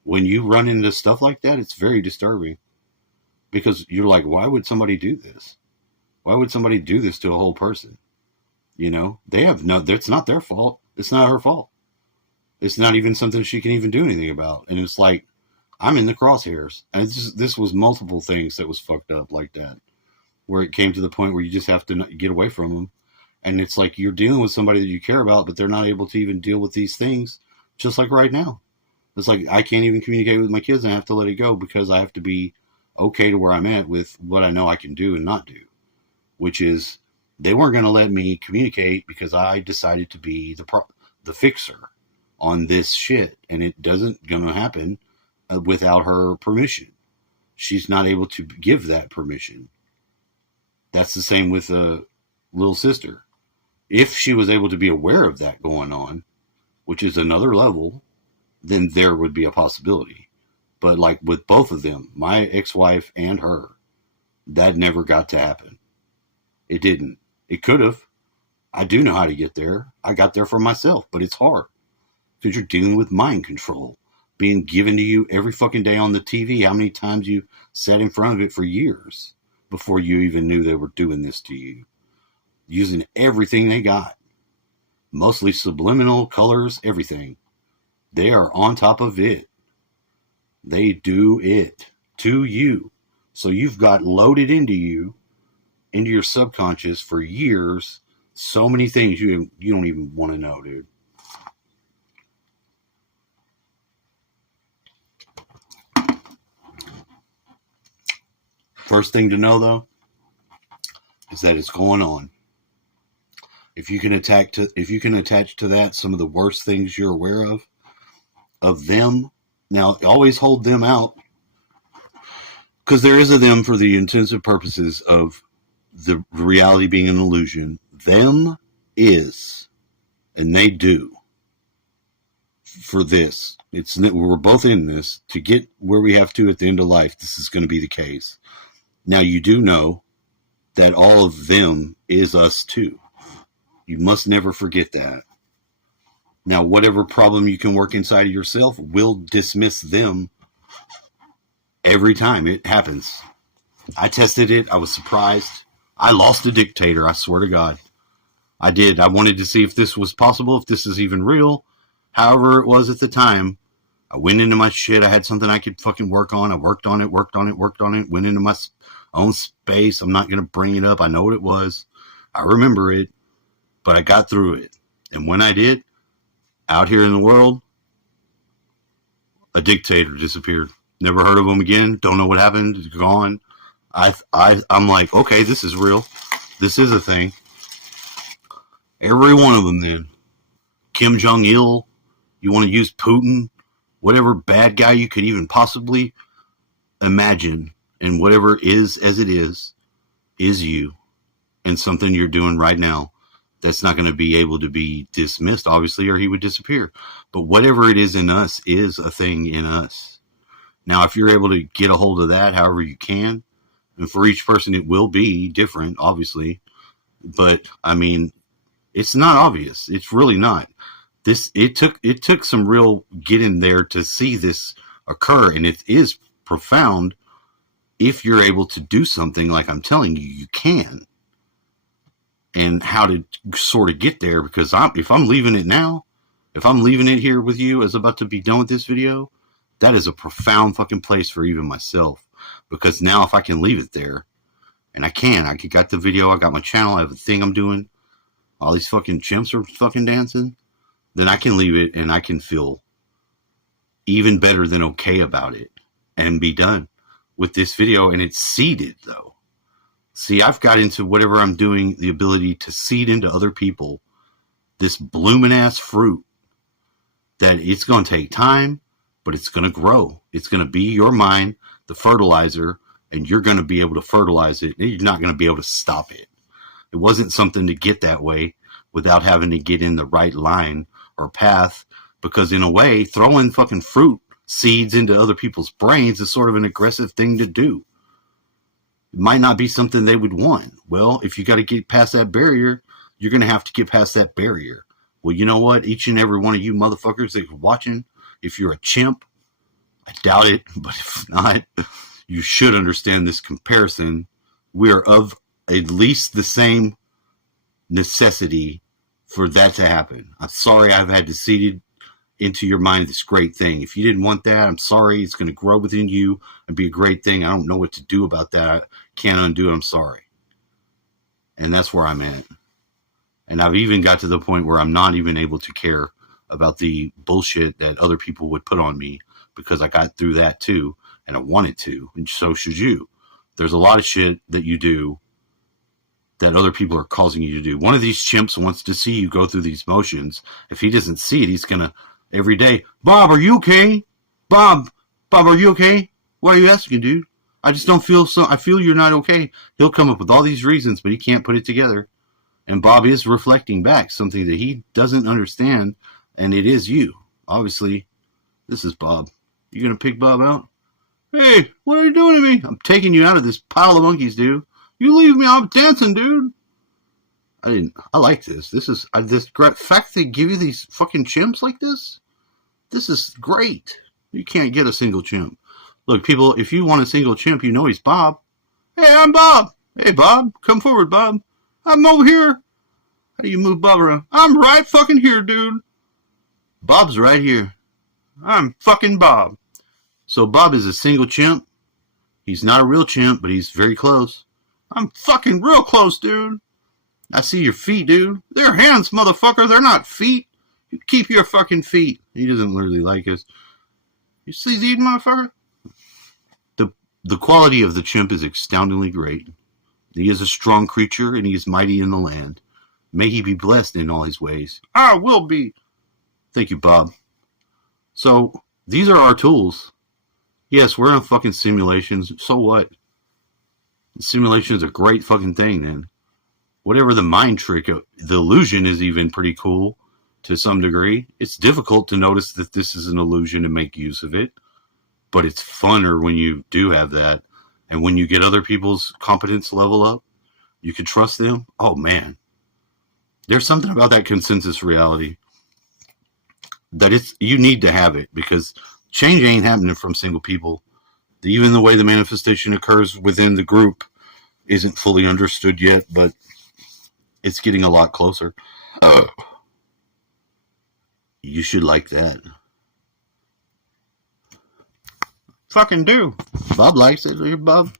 When you run into stuff like that, it's very disturbing because you're like, why would somebody do this? Why would somebody do this to a whole person? You know, it's not their fault. It's not her fault. It's not even something she can even do anything about. And it's like, I'm in the crosshairs. And this was multiple things that was fucked up like that, where it came to the point where you just have to get away from them. And it's like you're dealing with somebody that you care about, but they're not able to even deal with these things, just like right now. It's like I can't even communicate with my kids and I have to let it go because I have to be okay to where I'm at with what I know I can do and not do, which is they weren't going to let me communicate because I decided to be the fixer on this shit. And it doesn't going to happen without her permission. She's not able to give that permission. That's the same with a little sister. If she was able to be aware of that going on, which is another level, then there would be a possibility. But like with both of them, my ex-wife and her, that never got to happen. It didn't. It could have. I do know how to get there. I got there for myself, but it's hard because you're dealing with mind control being given to you every fucking day on the TV. How many times you sat in front of it for years before you even knew they were doing this to you? Using everything they got, mostly subliminal colors, everything. They are on top of it. They do it to you. So you've got loaded into your subconscious for years, so many things you don't even want to know, dude. First thing to know, though, is that it's going on. If you can attach to that some of the worst things you're aware of them, now always hold them out because there is a them for the intensive purposes of the reality being an illusion. Them is, and they do for this. We're both in this to get where we have to at the end of life. This is going to be the case. Now you do know that all of them is us too. You must never forget that. Now, whatever problem you can work inside of yourself will dismiss them every time it happens. I tested it. I was surprised. I lost a dictator. I swear to God. I did. I wanted to see if this was possible, if this is even real. However it was at the time, I went into my shit. I had something I could fucking work on. I worked on it, went into my own space. I'm not going to bring it up. I know what it was. I remember it. But I got through it. And when I did, Out here in the world, a dictator disappeared. Never heard of him again. Don't know what happened. He's gone. I'm like, okay, this is real. This is a thing. Every one of them then. Kim Jong-il, you want to use Putin, whatever bad guy you could even possibly imagine, and whatever is as it is you, and something you're doing right now that's not going to be able to be dismissed, obviously, or he would disappear. But whatever it is in us is a thing in us. Now, if you're able to get a hold of that however you can, and for each person it will be different, obviously, but I mean, it's not obvious. It's really not. It took some real getting there to see this occur, and it is profound if you're able to do something like I'm telling you you can, and how to sort of get there. Because if I'm leaving it now, if I'm leaving it here with you as about to be done with this video, that is a profound fucking place for even myself. Because now if I can leave it there, and I got the video, I got my channel, I have a thing I'm doing, all these fucking chimps are fucking dancing, then I can leave it and I can feel even better than okay about it and be done with this video. And it's seeded though. See, I've got into whatever I'm doing, the ability to seed into other people this blooming ass fruit that it's going to take time, but it's going to grow. It's going to be your mind, the fertilizer, and you're going to be able to fertilize it. And you're not going to be able to stop it. It wasn't something to get that way without having to get in the right line or path, because in a way, throwing fucking fruit seeds into other people's brains is sort of an aggressive thing to do. It might not be something they would want. Well, if you got to get past that barrier, you're going to have to get past that barrier. Well, you know what? Each and every one of you motherfuckers that are watching, if you're a chimp, I doubt it, but if not, you should understand this comparison. We are of at least the same necessity for that to happen. I'm sorry I've had to seed it into your mind this great thing. If you didn't want that, I'm sorry. It's going to grow within you and be a great thing. I don't know what to do about that. I can't undo it. I'm sorry. And that's where I'm at. And I've even got to the point where I'm not even able to care about the bullshit that other people would put on me, because I got through that too, and I wanted to, and so should you. There's a lot of shit that you do that other people are causing you to do. One of these chimps wants to see you go through these motions. If he doesn't see it, he's going to every day, Bob, are you okay? Bob, are you okay? Why are you asking, dude? I just don't feel so. I feel you're not okay. He'll come up with all these reasons, but he can't put it together. And Bob is reflecting back something that he doesn't understand, and it is you. Obviously, this is Bob. You going to pick Bob out? Hey, what are you doing to me? I'm taking you out of this pile of monkeys, dude. You leave me, I'm dancing, dude. I like this. This fact they give you these fucking chimps like this. This is great. You can't get a single chimp. Look, people, if you want a single chimp, you know he's Bob. Hey, I'm Bob. Hey, Bob, come forward, Bob. I'm over here. How do you move Bob around? I'm right fucking here, dude. Bob's right here. I'm fucking Bob. So Bob is a single chimp. He's not a real chimp, but he's very close. I'm fucking real close, dude. I see your feet, dude. They're hands, motherfucker. They're not feet. You keep your fucking feet. He doesn't really like us. You see these, motherfucker? The quality of the chimp is astoundingly great. He is a strong creature, and he is mighty in the land. May he be blessed in all his ways. I will be. Thank you, Bob. So, these are our tools. Yes, we're in fucking simulations. So what? Simulation is a great fucking thing, then. Whatever the mind trick, the illusion is even pretty cool to some degree. It's difficult to notice that this is an illusion and make use of it, but it's funner when you do have that. And when you get other people's competence level up, you can trust them. Oh, man. There's something about that consensus reality that you need to have it, because change ain't happening from single people. Even the way the manifestation occurs within the group isn't fully understood yet, but it's getting a lot closer. You should like that. Fucking do. Bob likes it. Bob.